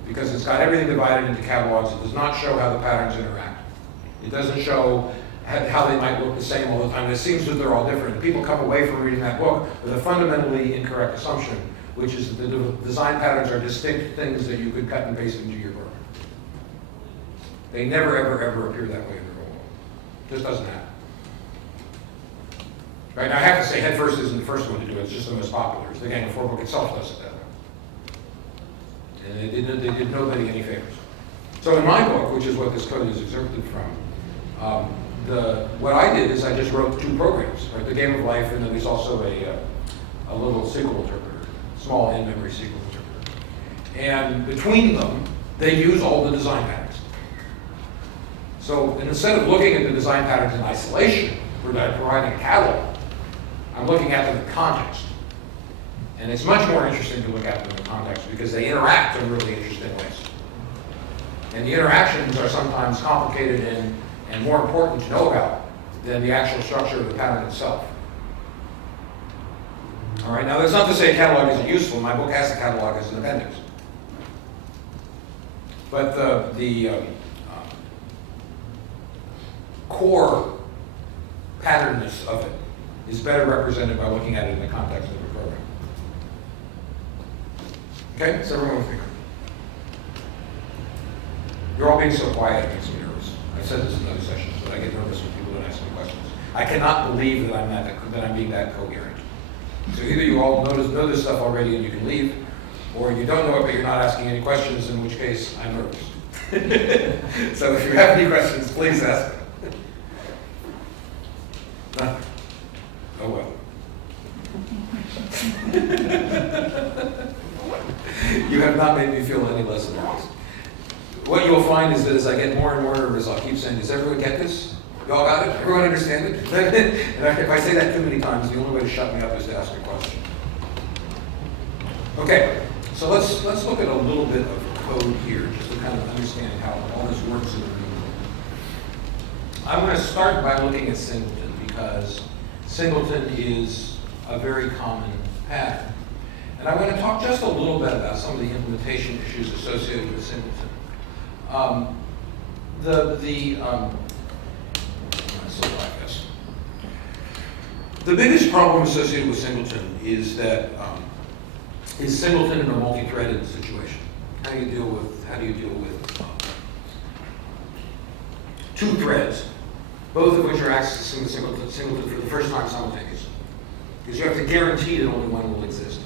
Because it's got everything divided into catalogs. It does not show how the patterns interact. It doesn't show how they might look the same all the time. It seems that they're all different. People come away from reading that book with a fundamentally incorrect assumption, which is that the design patterns are distinct things that you could cut and paste into your program. They never, ever, ever appear that way in the real world. Just doesn't happen. Right, now I have to say, Head First isn't the first one to do it. It's just the most popular. The Gang of Four book itself does it that way. And they did nobody any favors. So in my book, which is what this code is excerpted from, what I did is I just wrote two programs, right? The Game of Life, and then there's also a little SQL interpreter, small in-memory SQL interpreter. And between them, they use all the design patterns. So instead of looking at the design patterns in isolation, providing a catalog, I'm looking at them in context. And it's much more interesting to look at them in context because they interact in really interesting ways. And the interactions are sometimes complicated and more important to know about than the actual structure of the pattern itself. All right, now that's not to say a catalog isn't useful. My book has a catalog as an appendix. But the core patternness of it is better represented by looking at it in the context of the program. Okay, is everyone with me? You're all being so quiet, it makes me nervous. I said this in other sessions, but I get nervous when people don't ask me questions. I cannot believe that I'm being that coherent. So either you all know this stuff already and you can leave, or you don't know it but you're not asking any questions, in which case I'm nervous. So if you have any questions, please ask them. Nothing. Oh well. You have not made me feel any less nervous. What you'll find is that as I get more and more nervous, I'll keep saying, does everyone get this? You all got it? Everyone understand it? And if I say that too many times, the only way to shut me up is to ask a question. Okay, so let's look at a little bit of code here, just to kind of understand how all this works in the real world. I'm going to start by looking at Singleton, because Singleton is a very common pattern. And I'm going to talk just a little bit about some of the implementation issues associated with Singleton. The biggest problem associated with Singleton is that is Singleton in a multi-threaded situation. How do you deal with two threads, both of which are accessing the Singleton for the first time simultaneously? Because you have to guarantee that only one will exist.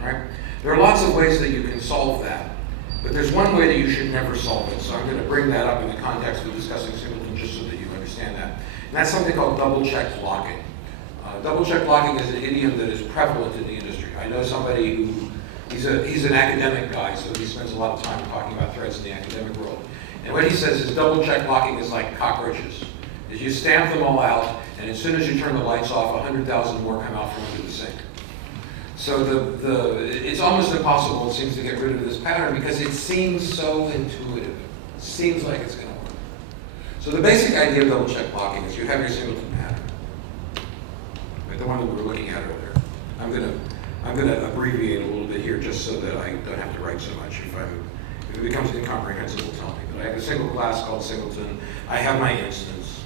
All right? There are lots of ways that you can solve that. But there's one way that you should never solve it, so I'm going to bring that up in the context of discussing Singleton just so that you understand that. And that's something called double-check blocking. Double-check blocking is an idiom that is prevalent in the industry. I know somebody who, he's an academic guy, so he spends a lot of time talking about threads in the academic world. And what he says is double-check blocking is like cockroaches. Is you stamp them all out, and as soon as you turn the lights off, 100,000 more come out from under the sink. So it's almost impossible, it seems, to get rid of this pattern because it seems so intuitive. It seems like it's going to work. So the basic idea of double-check blocking is you have your Singleton pattern, right, the one that we were looking at earlier. I'm going to abbreviate a little bit here just so that I don't have to write so much. If it becomes incomprehensible, tell me. But I have a single class called Singleton. I have my instance.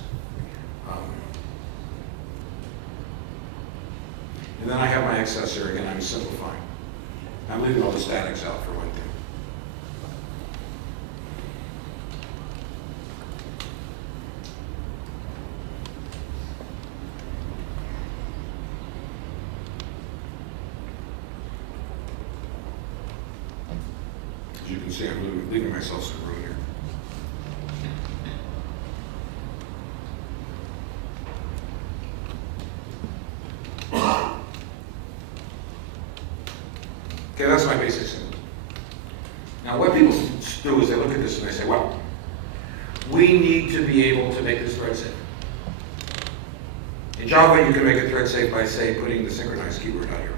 And then I have my accessor again, I'm simplifying. I'm leaving all the statics out for one thing. As you can see, I'm leaving myself some room here. Okay, that's my basic symbol. Now, what people do is they look at this and they say, well, we need to be able to make this thread safe. In Java, you can make a thread safe by, say, putting the synchronized keyword out here.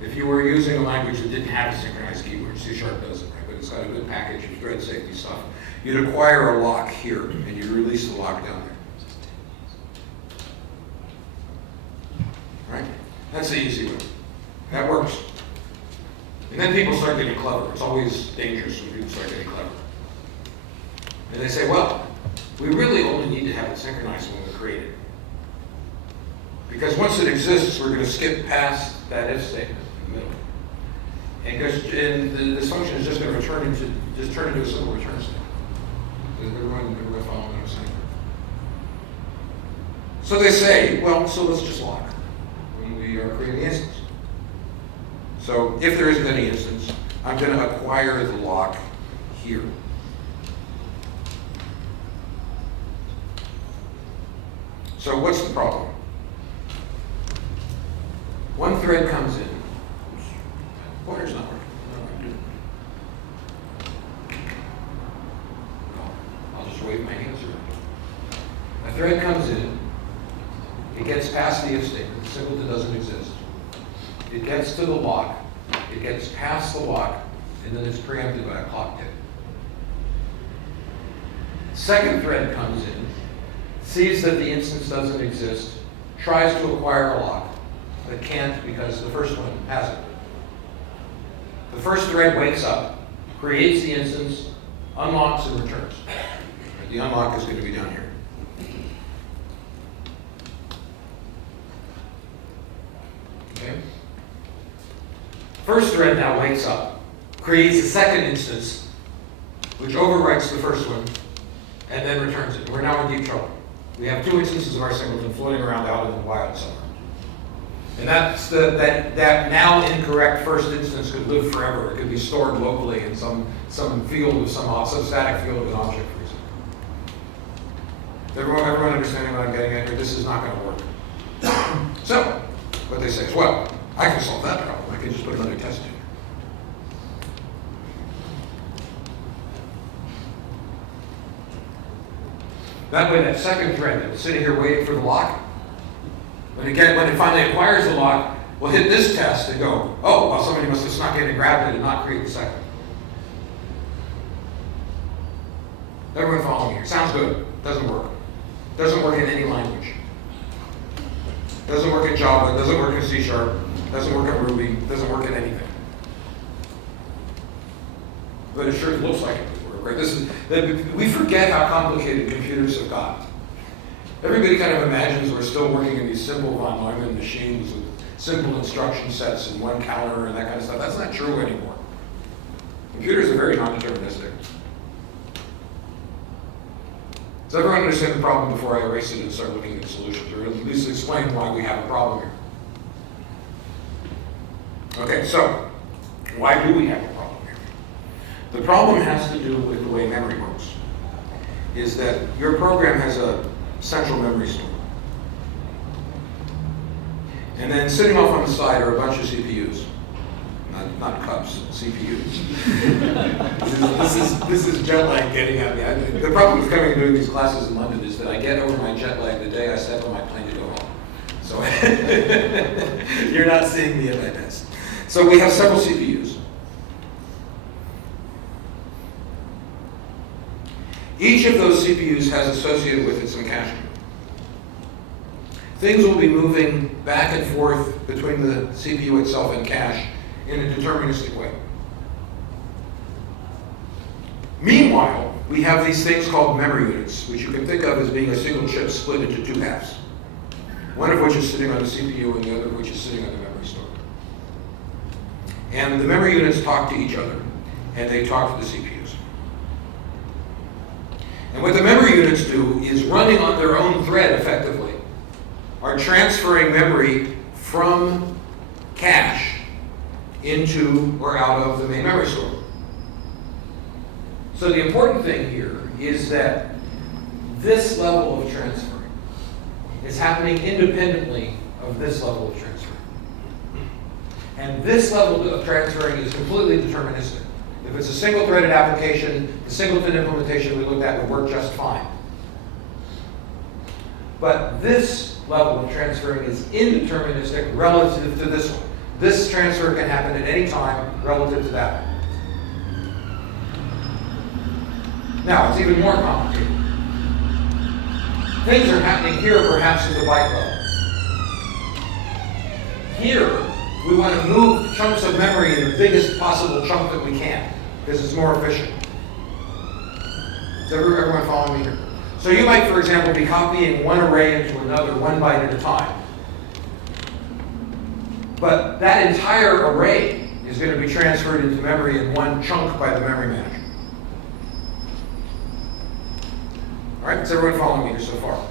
If you were using a language that didn't have a synchronized keyword, C# doesn't, right? But it's got a good package of thread safety stuff. You'd acquire a lock here, and you release the lock down there. Right? That's the easy way. That works. And then people start getting clever. It's always dangerous when people start getting clever. And they say, well, we really only need to have it synchronized when we create it. Because once it exists, we're going to skip past that if statement in the middle. And this function is just going to turn into a simple return statement. Is everyone following what I'm saying? So they say, well, so let's just lock when we are creating the instance. So if there isn't any instance, I'm going to acquire the lock here. So what's the problem? One thread comes in. Pointer's not working. I'll just wave my hands around. A thread comes in. It gets past the if statement. The Singleton doesn't exist. It gets to the lock. It gets past the lock, and then it's preempted by a clock tick. Second thread comes in, sees that the instance doesn't exist, tries to acquire a lock, but can't because the first one has it. The first thread wakes up, creates the instance, unlocks, and returns. The unlock is going to be down here. Okay? First thread now wakes up, creates a second instance, which overwrites the first one, and then returns it. We're now in deep trouble. We have two instances of our Singleton floating around out in the wild somewhere. And that's that now incorrect first instance could live forever. It could be stored locally in some field of some static field of an object, for example. Everyone understanding what I'm getting at here? This is not going to work. So, what they say is, well, I can solve that problem. I can just put another test in. That way, that second thread that's sitting here waiting for the lock, when it finally acquires the lock, we'll hit this test and go, oh, well, somebody must have snuck in and grabbed it and not create the second. Everyone following here? Sounds good. Doesn't work. Doesn't work in any language. Doesn't work in Java. Doesn't work in C#. Doesn't work in Ruby. Doesn't work in anything. But it sure looks like it would work, right? We forget how complicated computers have gotten. Everybody kind of imagines we're still working in these simple von Neumann machines with simple instruction sets and one counter and that kind of stuff. That's not true anymore. Computers are very non-deterministic. Does everyone understand the problem before I erase it and start looking at solutions, or at least explain why we have a problem here? Okay, so why do we have a problem here? The problem has to do with the way memory works. Is that your program has a central memory store. And then sitting off on the side are a bunch of CPUs. Not cups, CPUs. this is jet lag getting at me. The problem with coming and doing these classes in London is that I get over my jet lag the day I step on my plane to go home. So you're not seeing me at my best. So we have several CPUs. Each of those CPUs has associated with it some caching. Things will be moving back and forth between the CPU itself and cache in a deterministic way. Meanwhile, we have these things called memory units, which you can think of as being a single chip split into two halves. One of which is sitting on the CPU and the other of which is sitting on the memory store. And the memory units talk to each other, and they talk to the CPUs. And what the memory units do is, running on their own thread effectively, are transferring memory from cache into or out of the main memory store. So the important thing here is that this level of transferring is happening independently of this level of transferring. And this level of transferring is completely deterministic. If it's a single-threaded application, the Singleton implementation we looked at would work just fine. But this level of transferring is indeterministic relative to this one. This transfer can happen at any time relative to that one. Now, it's even more complicated. Things are happening here, perhaps at the byte level. Here, we want to move chunks of memory in the biggest possible chunk that we can, because it's more efficient. Is everyone following me here? So you might, for example, be copying one array into another 1 byte at a time. But that entire array is going to be transferred into memory in one chunk by the memory manager. All right, is everyone following me here so far?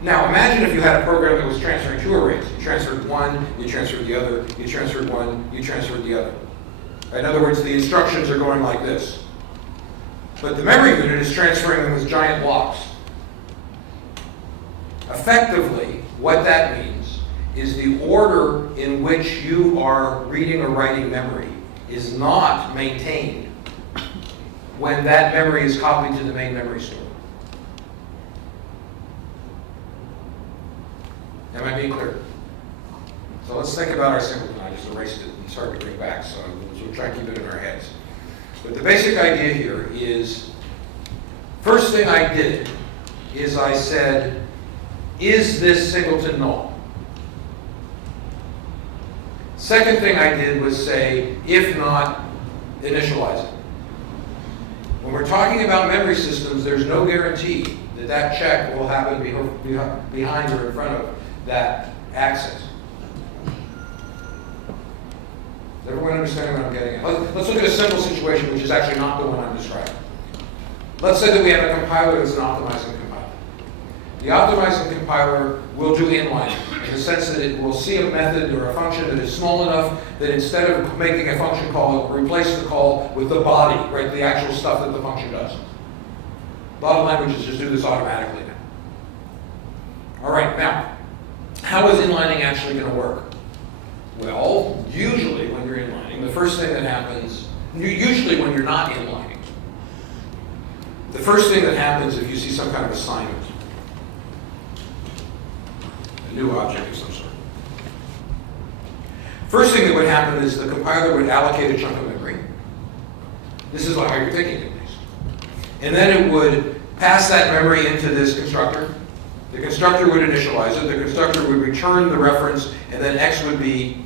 Now, imagine if you had a program that was transferring two arrays. You transferred one, you transferred the other, you transferred one, you transferred the other. In other words, the instructions are going like this. But the memory unit is transferring them as giant blocks. Effectively, what that means is the order in which you are reading or writing memory is not maintained when that memory is copied to the main memory store. Am I being clear? So let's think about our Singleton. I just erased it. It's hard to bring back, so we'll try to keep it in our heads. But the basic idea here is, first thing I did is I said, is this Singleton null? Second thing I did was say, if not, initialize it. When we're talking about memory systems, there's no guarantee that that check will happen behind or in front of that access. Does everyone understand what I'm getting at? Let's look at a simple situation which is actually not the one I'm describing. Let's say that we have a compiler that's an optimizing compiler. The optimizing compiler will do inlining in the sense that it will see a method or a function that is small enough that instead of making a function call, it will replace the call with the body, right? The actual stuff that the function does. A lot of languages just do this automatically now. All right, now, how is inlining actually going to work? Well, usually when you're inlining, the first thing that happens, usually when you're not inlining, the first thing that happens if you see some kind of assignment, a new object of some sort. First thing that would happen is the compiler would allocate a chunk of memory. This is how you're thinking at least. And then it would pass that memory into this constructor. The constructor would initialize it. The constructor would return the reference, and then X would be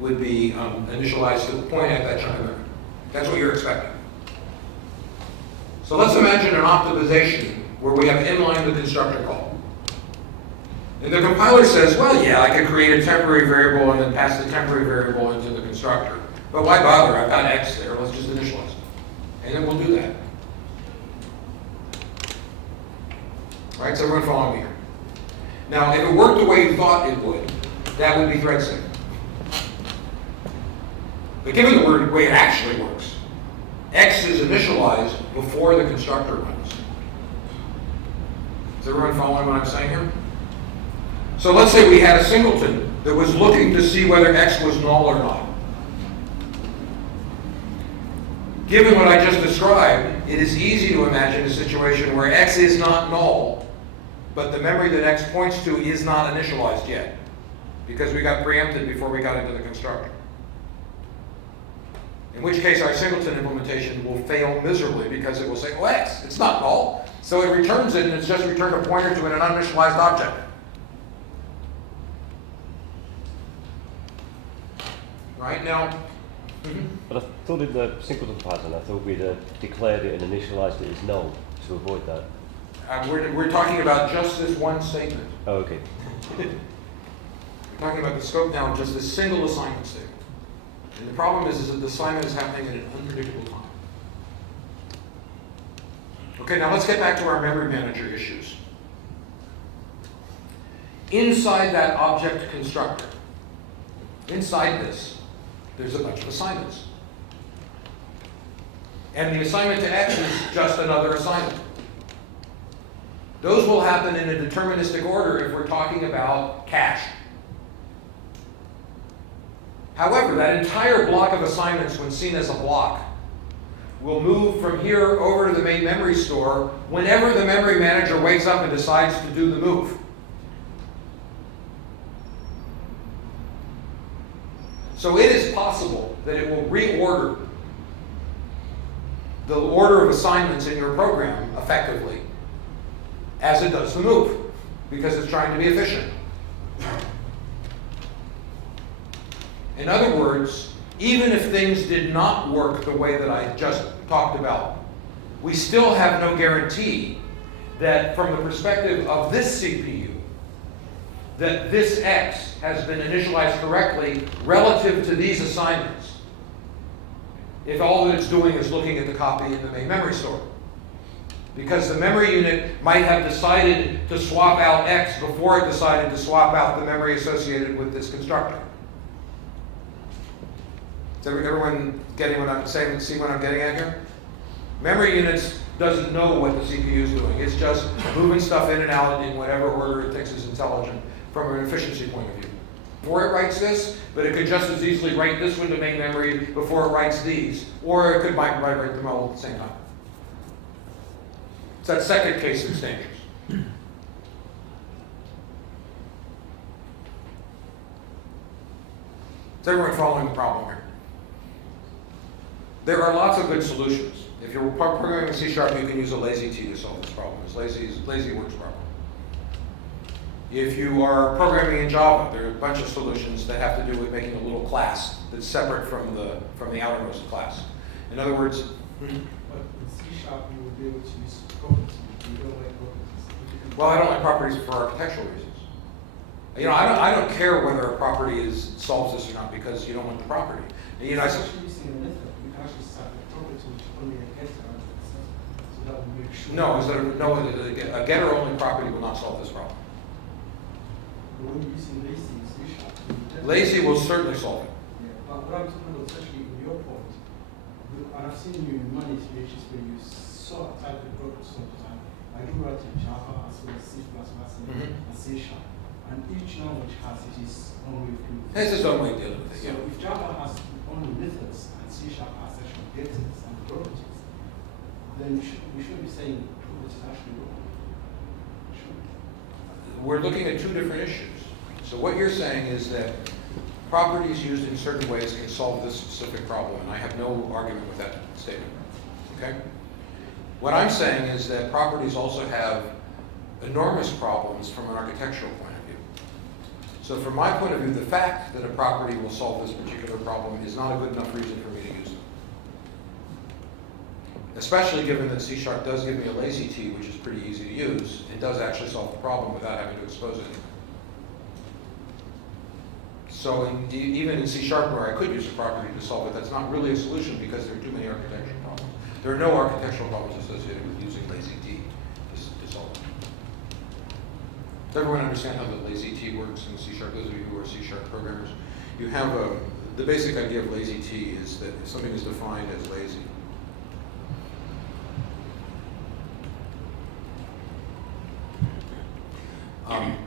initialized to point at that chunk of memory. That's what you're expecting. So let's imagine an optimization where we have inline the constructor call. And the compiler says, well, yeah, I could create a temporary variable and then pass the temporary variable into the constructor. But why bother? I've got X there. Let's just initialize it. And then we'll do that. All right, so everyone following me here? Now, if it worked the way you thought it would, that would be thread sync. But given the way it actually works, X is initialized before the constructor runs. Is everyone following what I'm saying here? So let's say we had a Singleton that was looking to see whether X was null or not. Given what I just described, it is easy to imagine a situation where X is not null, but the memory that X points to is not initialized yet, because we got preempted before we got into the constructor. In which case our Singleton implementation will fail miserably because it will say, oh, X, it's not null. So it returns it and it's just returned a pointer to an uninitialized object. Right now, But I thought in the Singleton pattern, I thought we'd declared it and initialized it as null to avoid that. We're talking about just this one statement. Oh, okay. We're talking about the scope now of just this single assignment statement. And the problem is that the assignment is happening at an unpredictable time. Okay, now let's get back to our memory manager issues. Inside that object constructor, inside this, there's a bunch of assignments. And the assignment to X is just another assignment. Those will happen in a deterministic order if we're talking about cache. However, that entire block of assignments, when seen as a block, will move from here over to the main memory store whenever the memory manager wakes up and decides to do the move. So it is possible that it will reorder the order of assignments in your program effectively as it does the move, because it's trying to be efficient. In other words, even if things did not work the way that I just talked about, we still have no guarantee that from the perspective of this CPU, that this X has been initialized correctly relative to these assignments, if all that it's doing is looking at the copy in the main memory store. Because the memory unit might have decided to swap out X before it decided to swap out the memory associated with this constructor. Is everyone getting what I'm saying? See what I'm getting at here? Memory units doesn't know what the CPU is doing. It's just moving stuff in and out in whatever order it thinks is intelligent from an efficiency point of view. Before it writes this, but it could just as easily write this one to main memory before it writes these. Or it could write them all at the same time. It's that second case that's dangerous. Is everyone following the problem here? There are lots of good solutions. If you're programming in C#, you can use a lazy T to solve this problem. Lazy works properly. If you are programming in Java, there are a bunch of solutions that have to do with making a little class that's separate from the outermost class. In other words, But in C# you would be able to use properties. You don't like properties. well, I don't like properties for architectural reasons. You know, I don't care whether a property solves this or not because you don't want the property. You know, It's actually using a method. You can actually start a property which only a getter understands. So that would make sure. a getter-only property will not solve this problem. But when you're using lazy in C#, Lazy will certainly solve it. Yeah, but what I'm talking about is actually in your point. And I've seen you in many situations where you sort of type the properties all the time. I do write in Java as well as C++ and C#. And each language has its own way of doing things. It's its own way of dealing with it, So yeah. if Java has only methods and C# has actual getters and properties, then we should be saying properties actually wrong. We're looking at two different issues. So what you're saying is that properties used in certain ways can solve this specific problem, and I have no argument with that statement. Okay? What I'm saying is that properties also have enormous problems from an architectural point of view. So from my point of view, the fact that a property will solve this particular problem is not a good enough reason for me to use it. Especially given that C# does give me a lazy T, which is pretty easy to use, and does actually solve the problem without having to expose it. So even in C# where I could use a property to solve it, that's not really a solution because there are too many architectural problems. There are no architectural problems associated with using lazy T to solve it. Does everyone understand how the lazy T works in C#? Those of you who are C# programmers, you have the basic idea of lazy T is that if something is defined as lazy,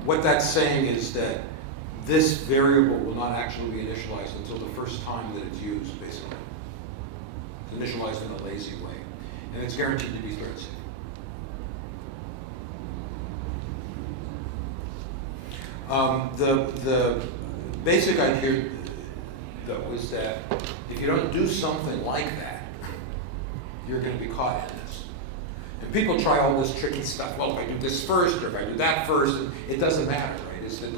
what that's saying is that this variable will not actually be initialized until the first time that it's used, basically. It's initialized in a lazy way, and it's guaranteed to be thread safe. The basic idea, though, is that if you don't do something like that, you're going to be caught in this. And people try all this tricky stuff. Well, if I do this first, or if I do that first, it doesn't matter, right? It's that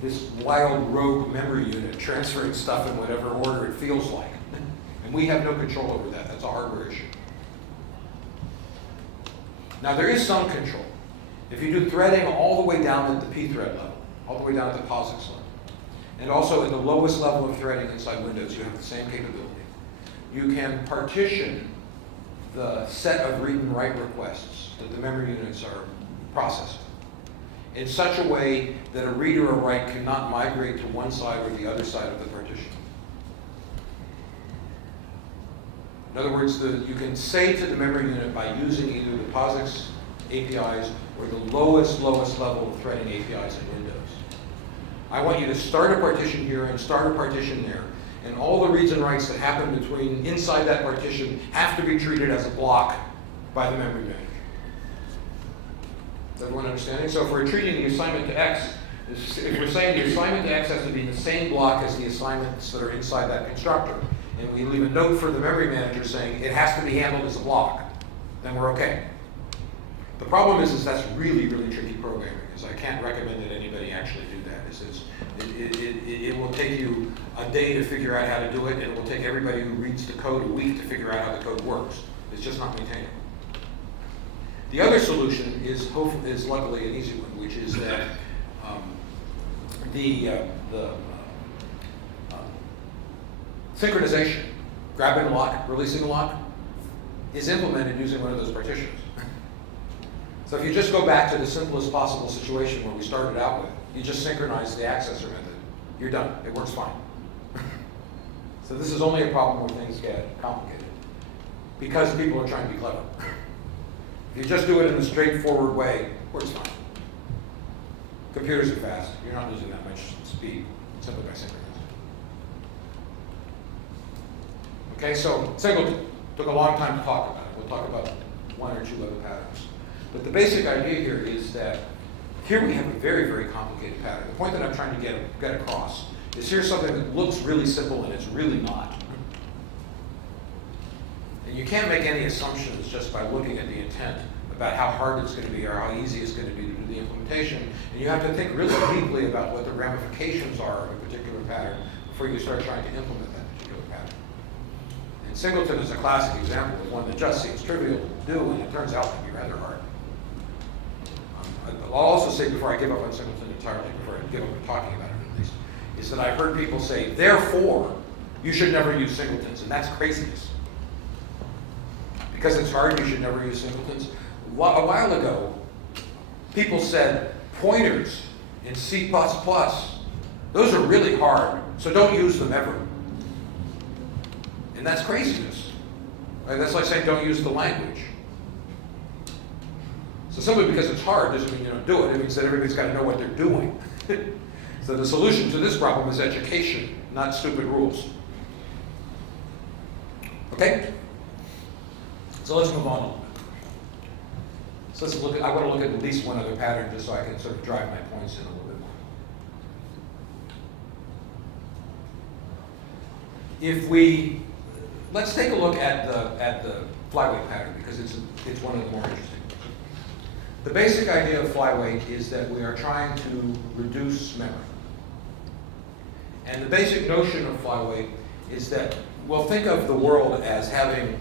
this wild rogue memory unit transferring stuff in whatever order it feels like. And we have no control over that. That's a hardware issue. Now there is some control. If you do threading all the way down at the pthread level, all the way down at the POSIX level, and also at the lowest level of threading inside Windows, you have the same capability. You can partition the set of read and write requests that the memory units are processing in such a way that a read or a write cannot migrate to one side or the other side of the partition. In other words, you can say to the memory unit by using either the POSIX APIs or the lowest level of threading APIs in Windows. I want you to start a partition here and start a partition there. And all the reads and writes that happen inside that partition have to be treated as a block by the memory manager. Is everyone understanding? So if we're treating the assignment to X, if we're saying the assignment to X has to be in the same block as the assignments that are inside that constructor, and we leave a note for the memory manager saying it has to be handled as a block, then we're okay. The problem is that's really tricky programming, because I can't recommend that anybody actually do that. It will take you a day to figure out how to do it, and it will take everybody who reads the code a week to figure out how the code works. It's just not maintainable. The other solution is luckily an easy one, which is that the synchronization, grabbing a lock, releasing a lock, is implemented using one of those partitions. So if you just go back to the simplest possible situation where we started out with, you just synchronize the accessor method, you're done. It works fine. So this is only a problem where things get complicated, because people are trying to be clever. If you just do it in a straightforward way, it works fine. Computers are fast. You're not losing that much speed simply by synchronizing. Okay, so Singleton took a long time to talk about it. We'll talk about one or two other patterns. But the basic idea here is that here we have a very complicated pattern. The point that I'm trying to get across is here's something that looks really simple and it's really not. And you can't make any assumptions just by looking at the intent about how hard it's going to be or how easy it's going to be to do the implementation. And you have to think really deeply about what the ramifications are of a particular pattern before you start trying to implement that particular pattern. And Singleton is a classic example of one that just seems trivial to do, and it turns out to be rather hard. I'll also say, before I give up on Singleton entirely, before I give up on talking about it at least, is that I've heard people say, therefore, you should never use Singletons, and that's craziness. Because it's hard, you should never use Singletons. A while ago, people said pointers in C++, those are really hard, so don't use them ever. And that's craziness. Right? That's like saying don't use the language. So simply because it's hard doesn't mean you don't do it. It means that everybody's got to know what they're doing. So the solution to this problem is education, not stupid rules. Okay? So let's move on a little bit. So let's look at, I want to look at least one other pattern just so I can sort of drive my points in a little bit more. Let's take a look at the flyweight pattern, because it's one of the more interesting. The basic idea of flyweight is that we are trying to reduce memory. And the basic notion of flyweight is that, well, think of the world as having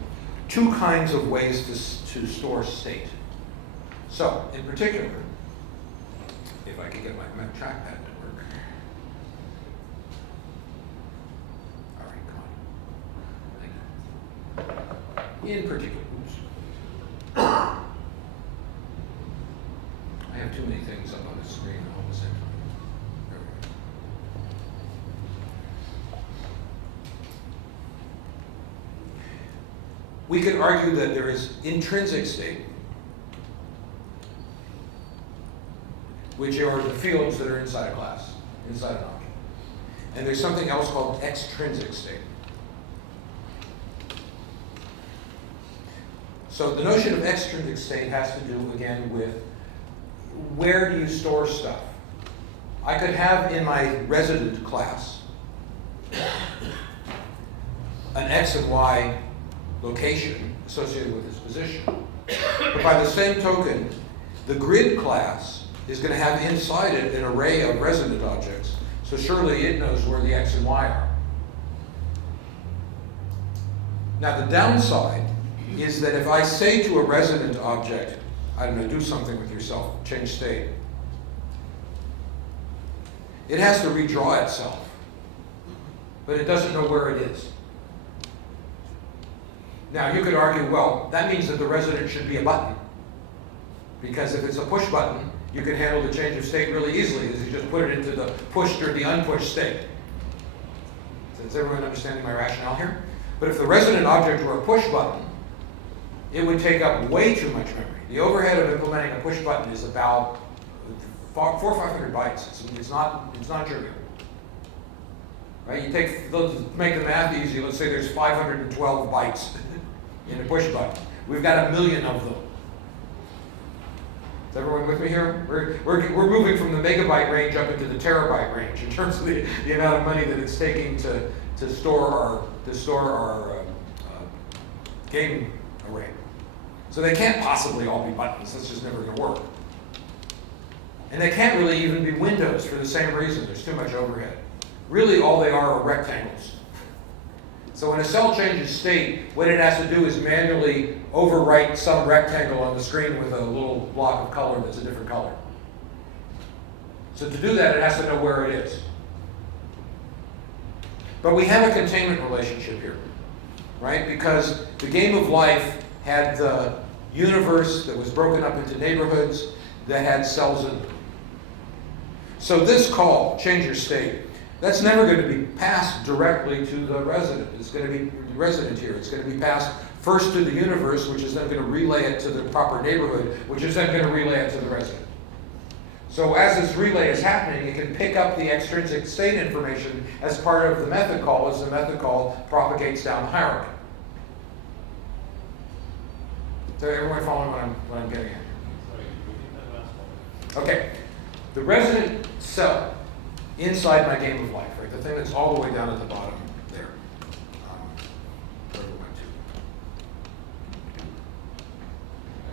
two kinds of ways to store state. So, in particular, if I can get my trackpad to work. All right, come on. Thank you. In particular, oops. I have too many things up on the screen all at the same time. There we go. We could argue that there is intrinsic state, which are the fields that are inside a class, inside an object. And there's something else called extrinsic state. So the notion of extrinsic state has to do, again, with where do you store stuff? I could have in my resident class an X and Y location associated with its position. But by the same token, the grid class is going to have inside it an array of resident objects, so surely it knows where the X and Y are. Now the downside is that if I say to a resident object, I don't know, do something with yourself, change state, it has to redraw itself, but it doesn't know where it is. Now you could argue, well, that means that the resident should be a button, because if it's a push button, you can handle the change of state really easily, as you just put it into the pushed or the unpushed state. So is everyone understanding my rationale here? But if the resident object were a push button, it would take up way too much memory. The overhead of implementing a push button is about 400 or 500 bytes. It's not trivial. Right? You take, let's make the math easy. Let's say there's 512 bytes in a push button. We've got 1 million of them. Is everyone with me here? We're moving from the megabyte range up into the terabyte range in terms of the amount of money that it's taking to store our game array. So they can't possibly all be buttons. That's just never going to work. And they can't really even be windows for the same reason. There's too much overhead. Really, all they are rectangles. So when a cell changes state, what it has to do is manually overwrite some rectangle on the screen with a little block of color that's a different color. So to do that, it has to know where it is. But we have a containment relationship here, right? Because the game of life had the universe that was broken up into neighborhoods that had cells in them. So this call, change your state, that's never going to be passed directly to the resident. It's going to be resident here. It's going to be passed first to the universe, which is then going to relay it to the proper neighborhood, which is then going to relay it to the resident. So as this relay is happening, it can pick up the extrinsic state information as part of the method call as the method call propagates down the hierarchy. So everyone following what I'm getting at? Okay, the resident cell inside my game of life, right? The thing that's all the way down at the bottom there. Where we went to.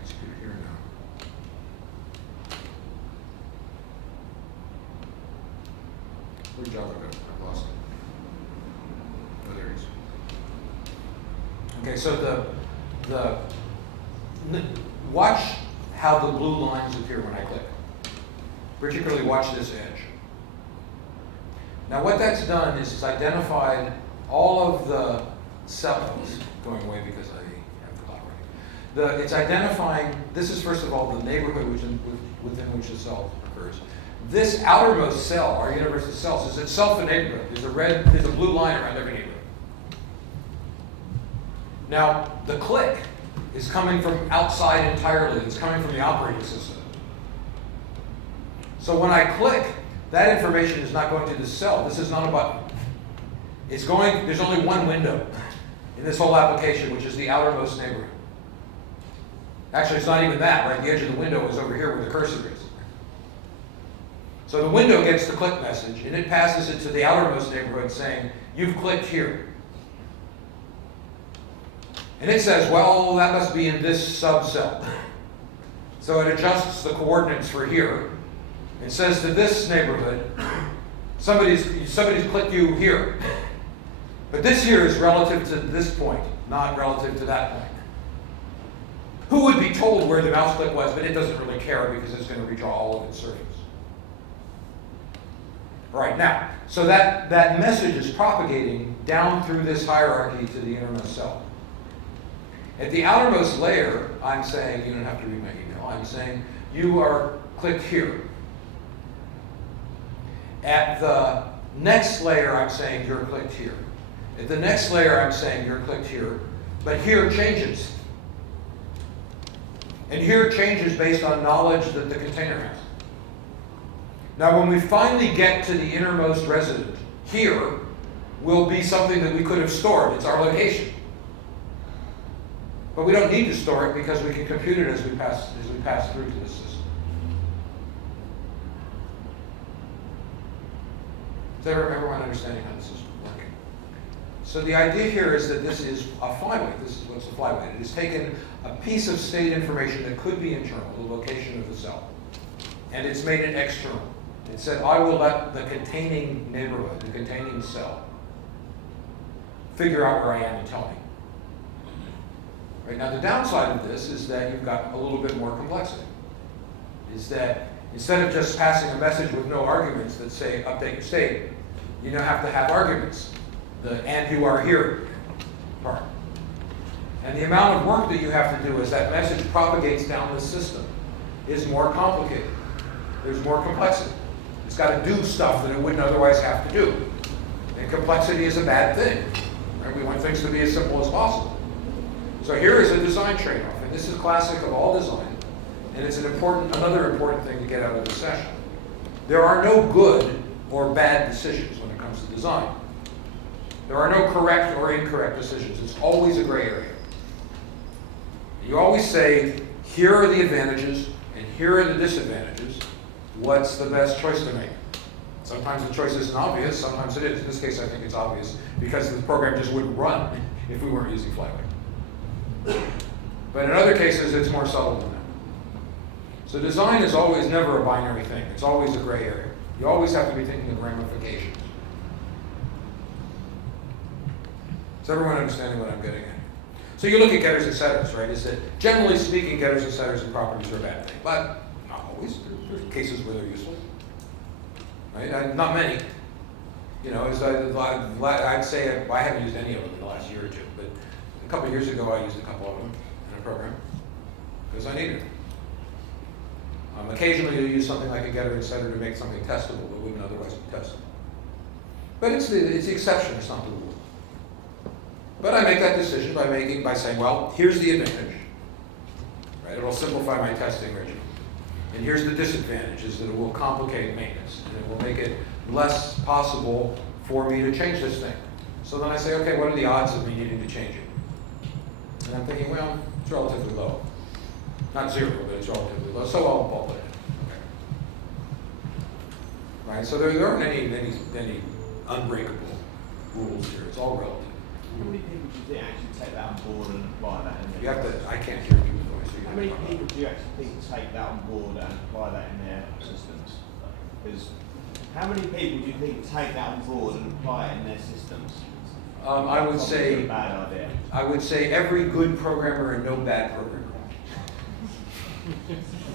Execute it here now. Where'd Java go? I've lost it. Oh, there it is. Okay, so watch how the blue lines appear when I click. Particularly watch this edge. Now what that's done is it's identified all of the cells, going away because I have the clock running. It's identifying, this is first of all the neighborhood within which the cell occurs. This outermost cell, our universe of cells, is itself a neighborhood. There's a blue line around every neighborhood. Now the click is coming from outside entirely. It's coming from the operating system. So when I click, that information is not going to this cell. This is not a button. It's going, there's only one window in this whole application, which is the outermost neighborhood. Actually, it's not even that, right? The edge of the window is over here where the cursor is. So the window gets the click message, and it passes it to the outermost neighborhood saying, you've clicked here. And it says, well, that must be in this subcell. So it adjusts the coordinates for here. It says to this neighborhood, somebody's clicked you here. But this here is relative to this point, not relative to that point. Who would be told where the mouse click was, but it doesn't really care because it's going to redraw all of its surface. All right, now, so that message is propagating down through this hierarchy to the innermost cell. At the outermost layer, I'm saying, you don't have to read my email, I'm saying, you are clicked here. At the next layer, I'm saying, you're clicked here. At the next layer, I'm saying, you're clicked here. But here changes. And here changes based on knowledge that the container has. Now, when we finally get to the innermost resident, here will be something that we could have stored. It's our location. But we don't need to store it because we can compute it as we pass through to this system. Is everyone understanding how this is working? So the idea here is that this is a flyweight. This is what's a flyweight. It has taken a piece of state information that could be internal, the location of the cell, and it's made it external. It said, I will let the containing neighborhood, the containing cell, figure out where I am and tell me. Right? Now the downside of this is that you've got a little bit more complexity. Is that instead of just passing a message with no arguments that say update your state, you now have to have arguments, the and you are here part. And the amount of work that you have to do as that message propagates down the system is more complicated. There's more complexity. It's got to do stuff that it wouldn't otherwise have to do. And complexity is a bad thing. Right? We want things to be as simple as possible. So here is a design trade-off, and this is classic of all design, and it's another important thing to get out of the session. There are no good or bad decisions when it comes to design. There are no correct or incorrect decisions. It's always a gray area. You always say, here are the advantages and here are the disadvantages. What's the best choice to make? Sometimes the choice isn't obvious, sometimes it is. In this case, I think it's obvious because the program just wouldn't run if we weren't using flagging. But in other cases, it's more subtle than that. So design is always never a binary thing. It's always a gray area. You always have to be thinking of ramifications. Is everyone understanding what I'm getting at? So you look at getters and setters, right? Is that generally speaking, getters and setters and properties are a bad thing, but not always. There's cases where they're useful, right? Not many. You know, I'd say I haven't used any of them in the last year or two, but a couple of years ago I used a couple of them in a program because I needed them. Occasionally you'll use something like a getter and setter to make something testable that wouldn't otherwise be testable. But it's the exception, it's not the rule. But I make that decision by saying, well, here's the advantage. Right? It'll simplify my testing regime. And here's the disadvantage, is that it will complicate maintenance, and it will make it less possible for me to change this thing. So then I say, okay, what are the odds of me needing to change it? And I'm thinking, well, it's relatively low. Not zero, but it's relatively low, so I'll bump it. Okay. Right, so there aren't any unbreakable rules here. It's all relative. How many people do you think actually take that on board and apply that in You their have to, I can't hear you voice. So you How have many to talk people about do you actually think take that on board and apply that in their systems? Because how many people do you think take that on board and apply it in their systems? I would Probably say a bad idea. I would say every good programmer and no bad programmer.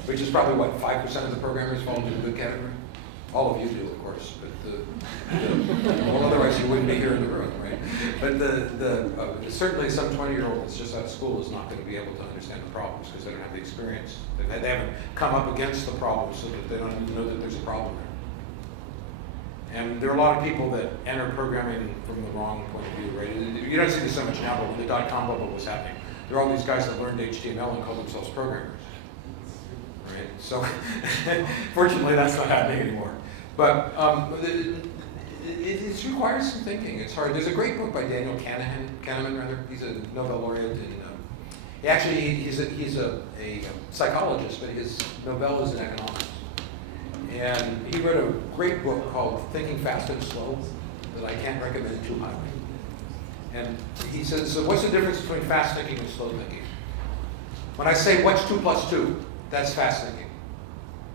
Which is probably what, 5% of the programmers fall into the good category? All of you do, of course, but well, otherwise you wouldn't be here in the room, right? But certainly some 20-year-old that's just out of school is not going to be able to understand the problems because they don't have the experience. They haven't come up against the problem so that they don't even know that there's a problem there. And there are a lot of people that enter programming from the wrong point of view, right? You don't see this so much now, but when the dot-com bubble was happening, there are all these guys that learned HTML and called themselves programmers. Right? So fortunately that's not happening anymore. But it requires some thinking. It's hard. There's a great book by Daniel Kahneman. He's a Nobel laureate. He's a psychologist, but his Nobel is in economics. And he wrote a great book called Thinking Fast and Slow that I can't recommend too highly. And he says, so what's the difference between fast thinking and slow thinking? When I say what's 2 plus 2, that's fast thinking.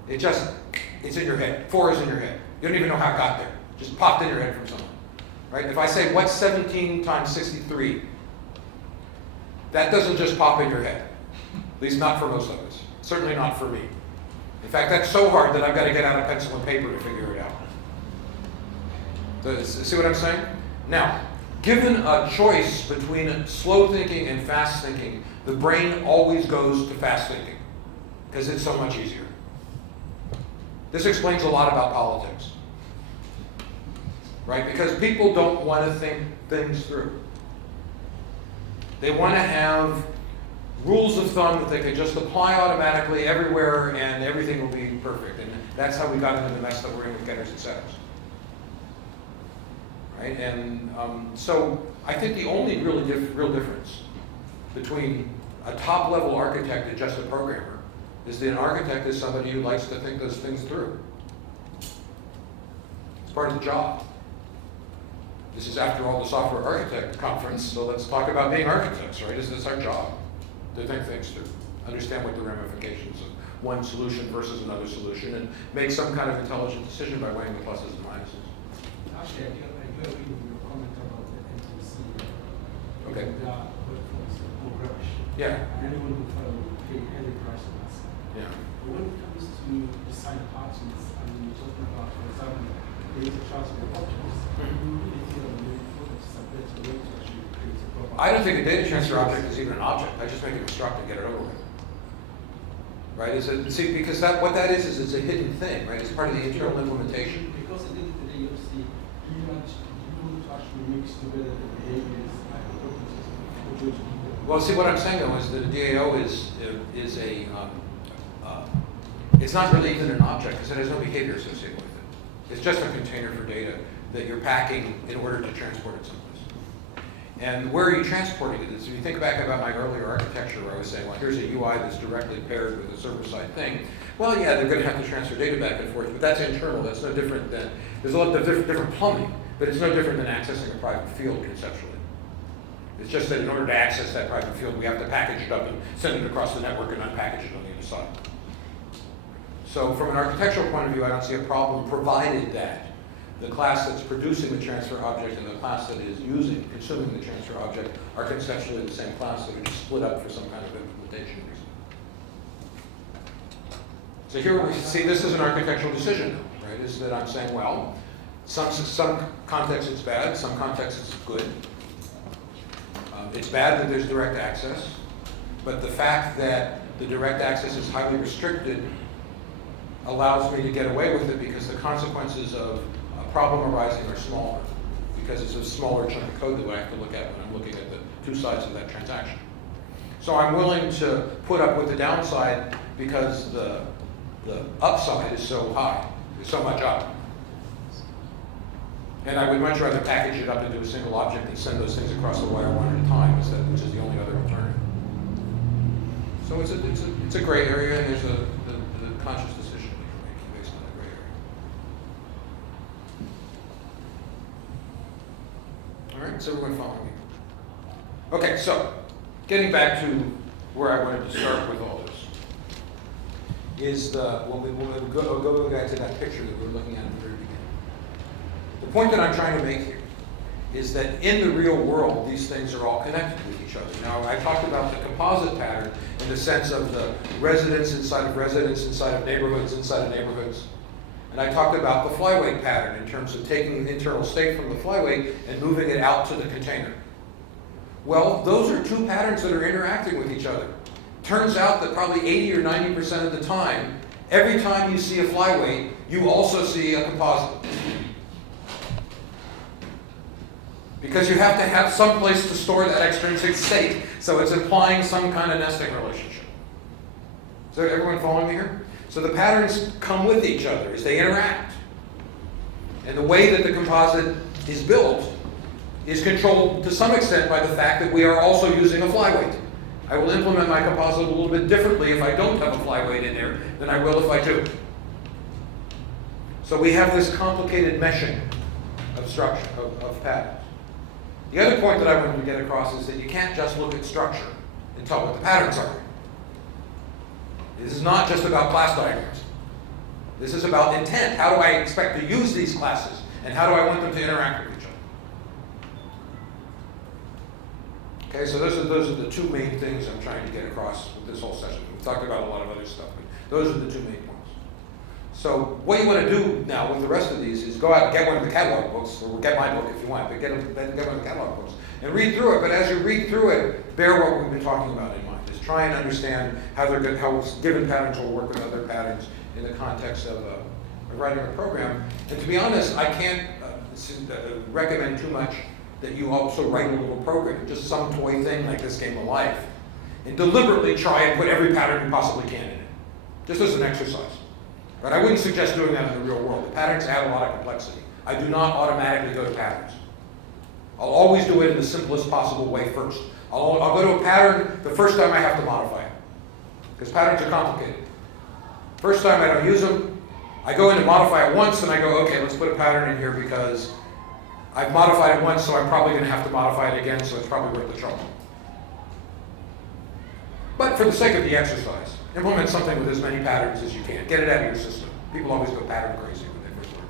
It's in your head. 4 is in your head. You don't even know how it got there. Just popped in your head from somewhere. Right? If I say what's 17 times 63, that doesn't just pop in your head. At least not for most of us. Certainly not for me. In fact, that's so hard that I've got to get out a pencil and paper to figure it out. So, see what I'm saying? Now, given a choice between slow thinking and fast thinking, the brain always goes to fast thinking because it's so much easier. This explains a lot about politics, right? Because people don't want to think things through. They want to have rules of thumb that they can just apply automatically everywhere and everything will be perfect. And that's how we got into the mess that we're in with getters and setters. Right? And so I think the only real difference between a top-level architect and just a programmer is that an architect is somebody who likes to think those things through. It's part of the job. This is, after all, the software architect conference, so let's talk about being architects, right? This is our job, to think things through, understand what the ramifications of one solution versus another solution, and make some kind of intelligent decision by weighing the pluses and minuses. Actually, I do agree with your comment about the NTC. Okay. Programmers. Yeah, and anyone who follow will pay any price for that. yeah. But when it comes to design patterns, and you're talking about, for example, data transfer objects, you really feel that maybe focus is a better way to actually create a proper. I don't think a data transfer object is even an object. I just make it a struct and get it over with. Right? See, because what that is it's a hidden thing, right? It's part of the internal implementation. Because at the end of the day, you see, you want to actually mix together the behaviors and the properties of those people. Well, see, what I'm saying though is that a DAO is it's not really even an object because it has no behavior associated with it. It's just a container for data that you're packing in order to transport it someplace. And where are you transporting it? So if you think back about my earlier architecture where I was saying, well, here's a UI that's directly paired with a server-side thing. Well, yeah, they're going to have to transfer data back and forth, but that's internal. That's no different than, there's a lot of different plumbing, but it's no different than accessing a private field conceptually. It's just that in order to access that private field, we have to package it up and send it across the network and unpackage it on the other side. So from an architectural point of view, I don't see a problem provided that the class that's producing the transfer object and the class that is consuming the transfer object are conceptually the same class that are just split up for some kind of implementation reason. So here we see this is an architectural decision, right? Is that I'm saying, well, some contexts it's bad, some contexts it's good. It's bad that there's direct access, but the fact that the direct access is highly restricted allows me to get away with it because the consequences of a problem arising are smaller, because it's a smaller chunk of code that I have to look at when I'm looking at the two sides of that transaction. So I'm willing to put up with the downside because the upside is so high, there's so much up. And I would much rather package it up into a single object and send those things across the wire one at a time, which is the only other alternative. So it's a gray area, and there's the conscious decision that you're making based on the gray area. All right, is everyone following me? Okay, so getting back to where I wanted to start with all this is when we go back to that picture that we were looking at in the very beginning. The point that I'm trying to make here is that in the real world, these things are all connected with each other. Now, I talked about the composite pattern in the sense of the residents inside of residents, inside of neighborhoods, inside of neighborhoods. And I talked about the flyweight pattern in terms of taking the internal state from the flyweight and moving it out to the container. Well, those are two patterns that are interacting with each other. Turns out that probably 80 or 90% of the time, every time you see a flyweight, you also see a composite. Because you have to have some place to store that extrinsic state, so it's implying some kind of nesting relationship. So everyone following me here? So the patterns come with each other as they interact. And the way that the composite is built is controlled to some extent by the fact that we are also using a flyweight. I will implement my composite a little bit differently if I don't have a flyweight in there than I will if I do. So we have this complicated meshing of structure, of patterns. The other point that I wanted to get across is that you can't just look at structure and tell what the patterns are. This is not just about class diagrams. This is about intent. How do I expect to use these classes? And how do I want them to interact with each other? Okay, so those are the two main things I'm trying to get across with this whole session. We've talked about a lot of other stuff, but those are the two main points. So what you want to do now with the rest of these is go out and get one of the catalog books, or get my book if you want, but get one of the catalog books and read through it. But as you read through it, bear what we've been talking about in mind. Just try and understand how given patterns will work with other patterns in the context of writing a program. And to be honest, I can't recommend too much that you also write a little program, just some toy thing like this game of life, and deliberately try and put every pattern you possibly can in it, just as an exercise. But I wouldn't suggest doing that in the real world. The patterns add a lot of complexity. I do not automatically go to patterns. I'll always do it in the simplest possible way first. I'll go to a pattern the first time I have to modify it, because patterns are complicated. First time I don't use them, I go in and modify it once, and I go, okay, let's put a pattern in here because I've modified it once, so I'm probably going to have to modify it again, so it's probably worth the trouble. But for the sake of the exercise, implement something with as many patterns as you can. Get it out of your system. People always go pattern crazy when they first learn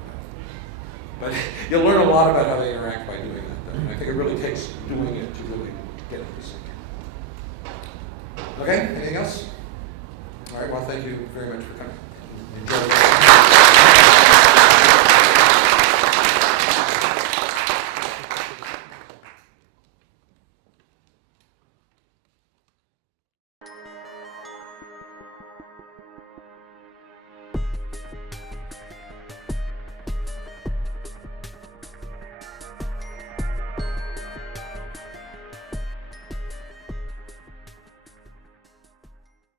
about it. But you'll learn a lot about how they interact by doing that. And I think it really takes doing it to really get into this. Okay, anything else? All right, well, thank you very much for coming. Enjoy.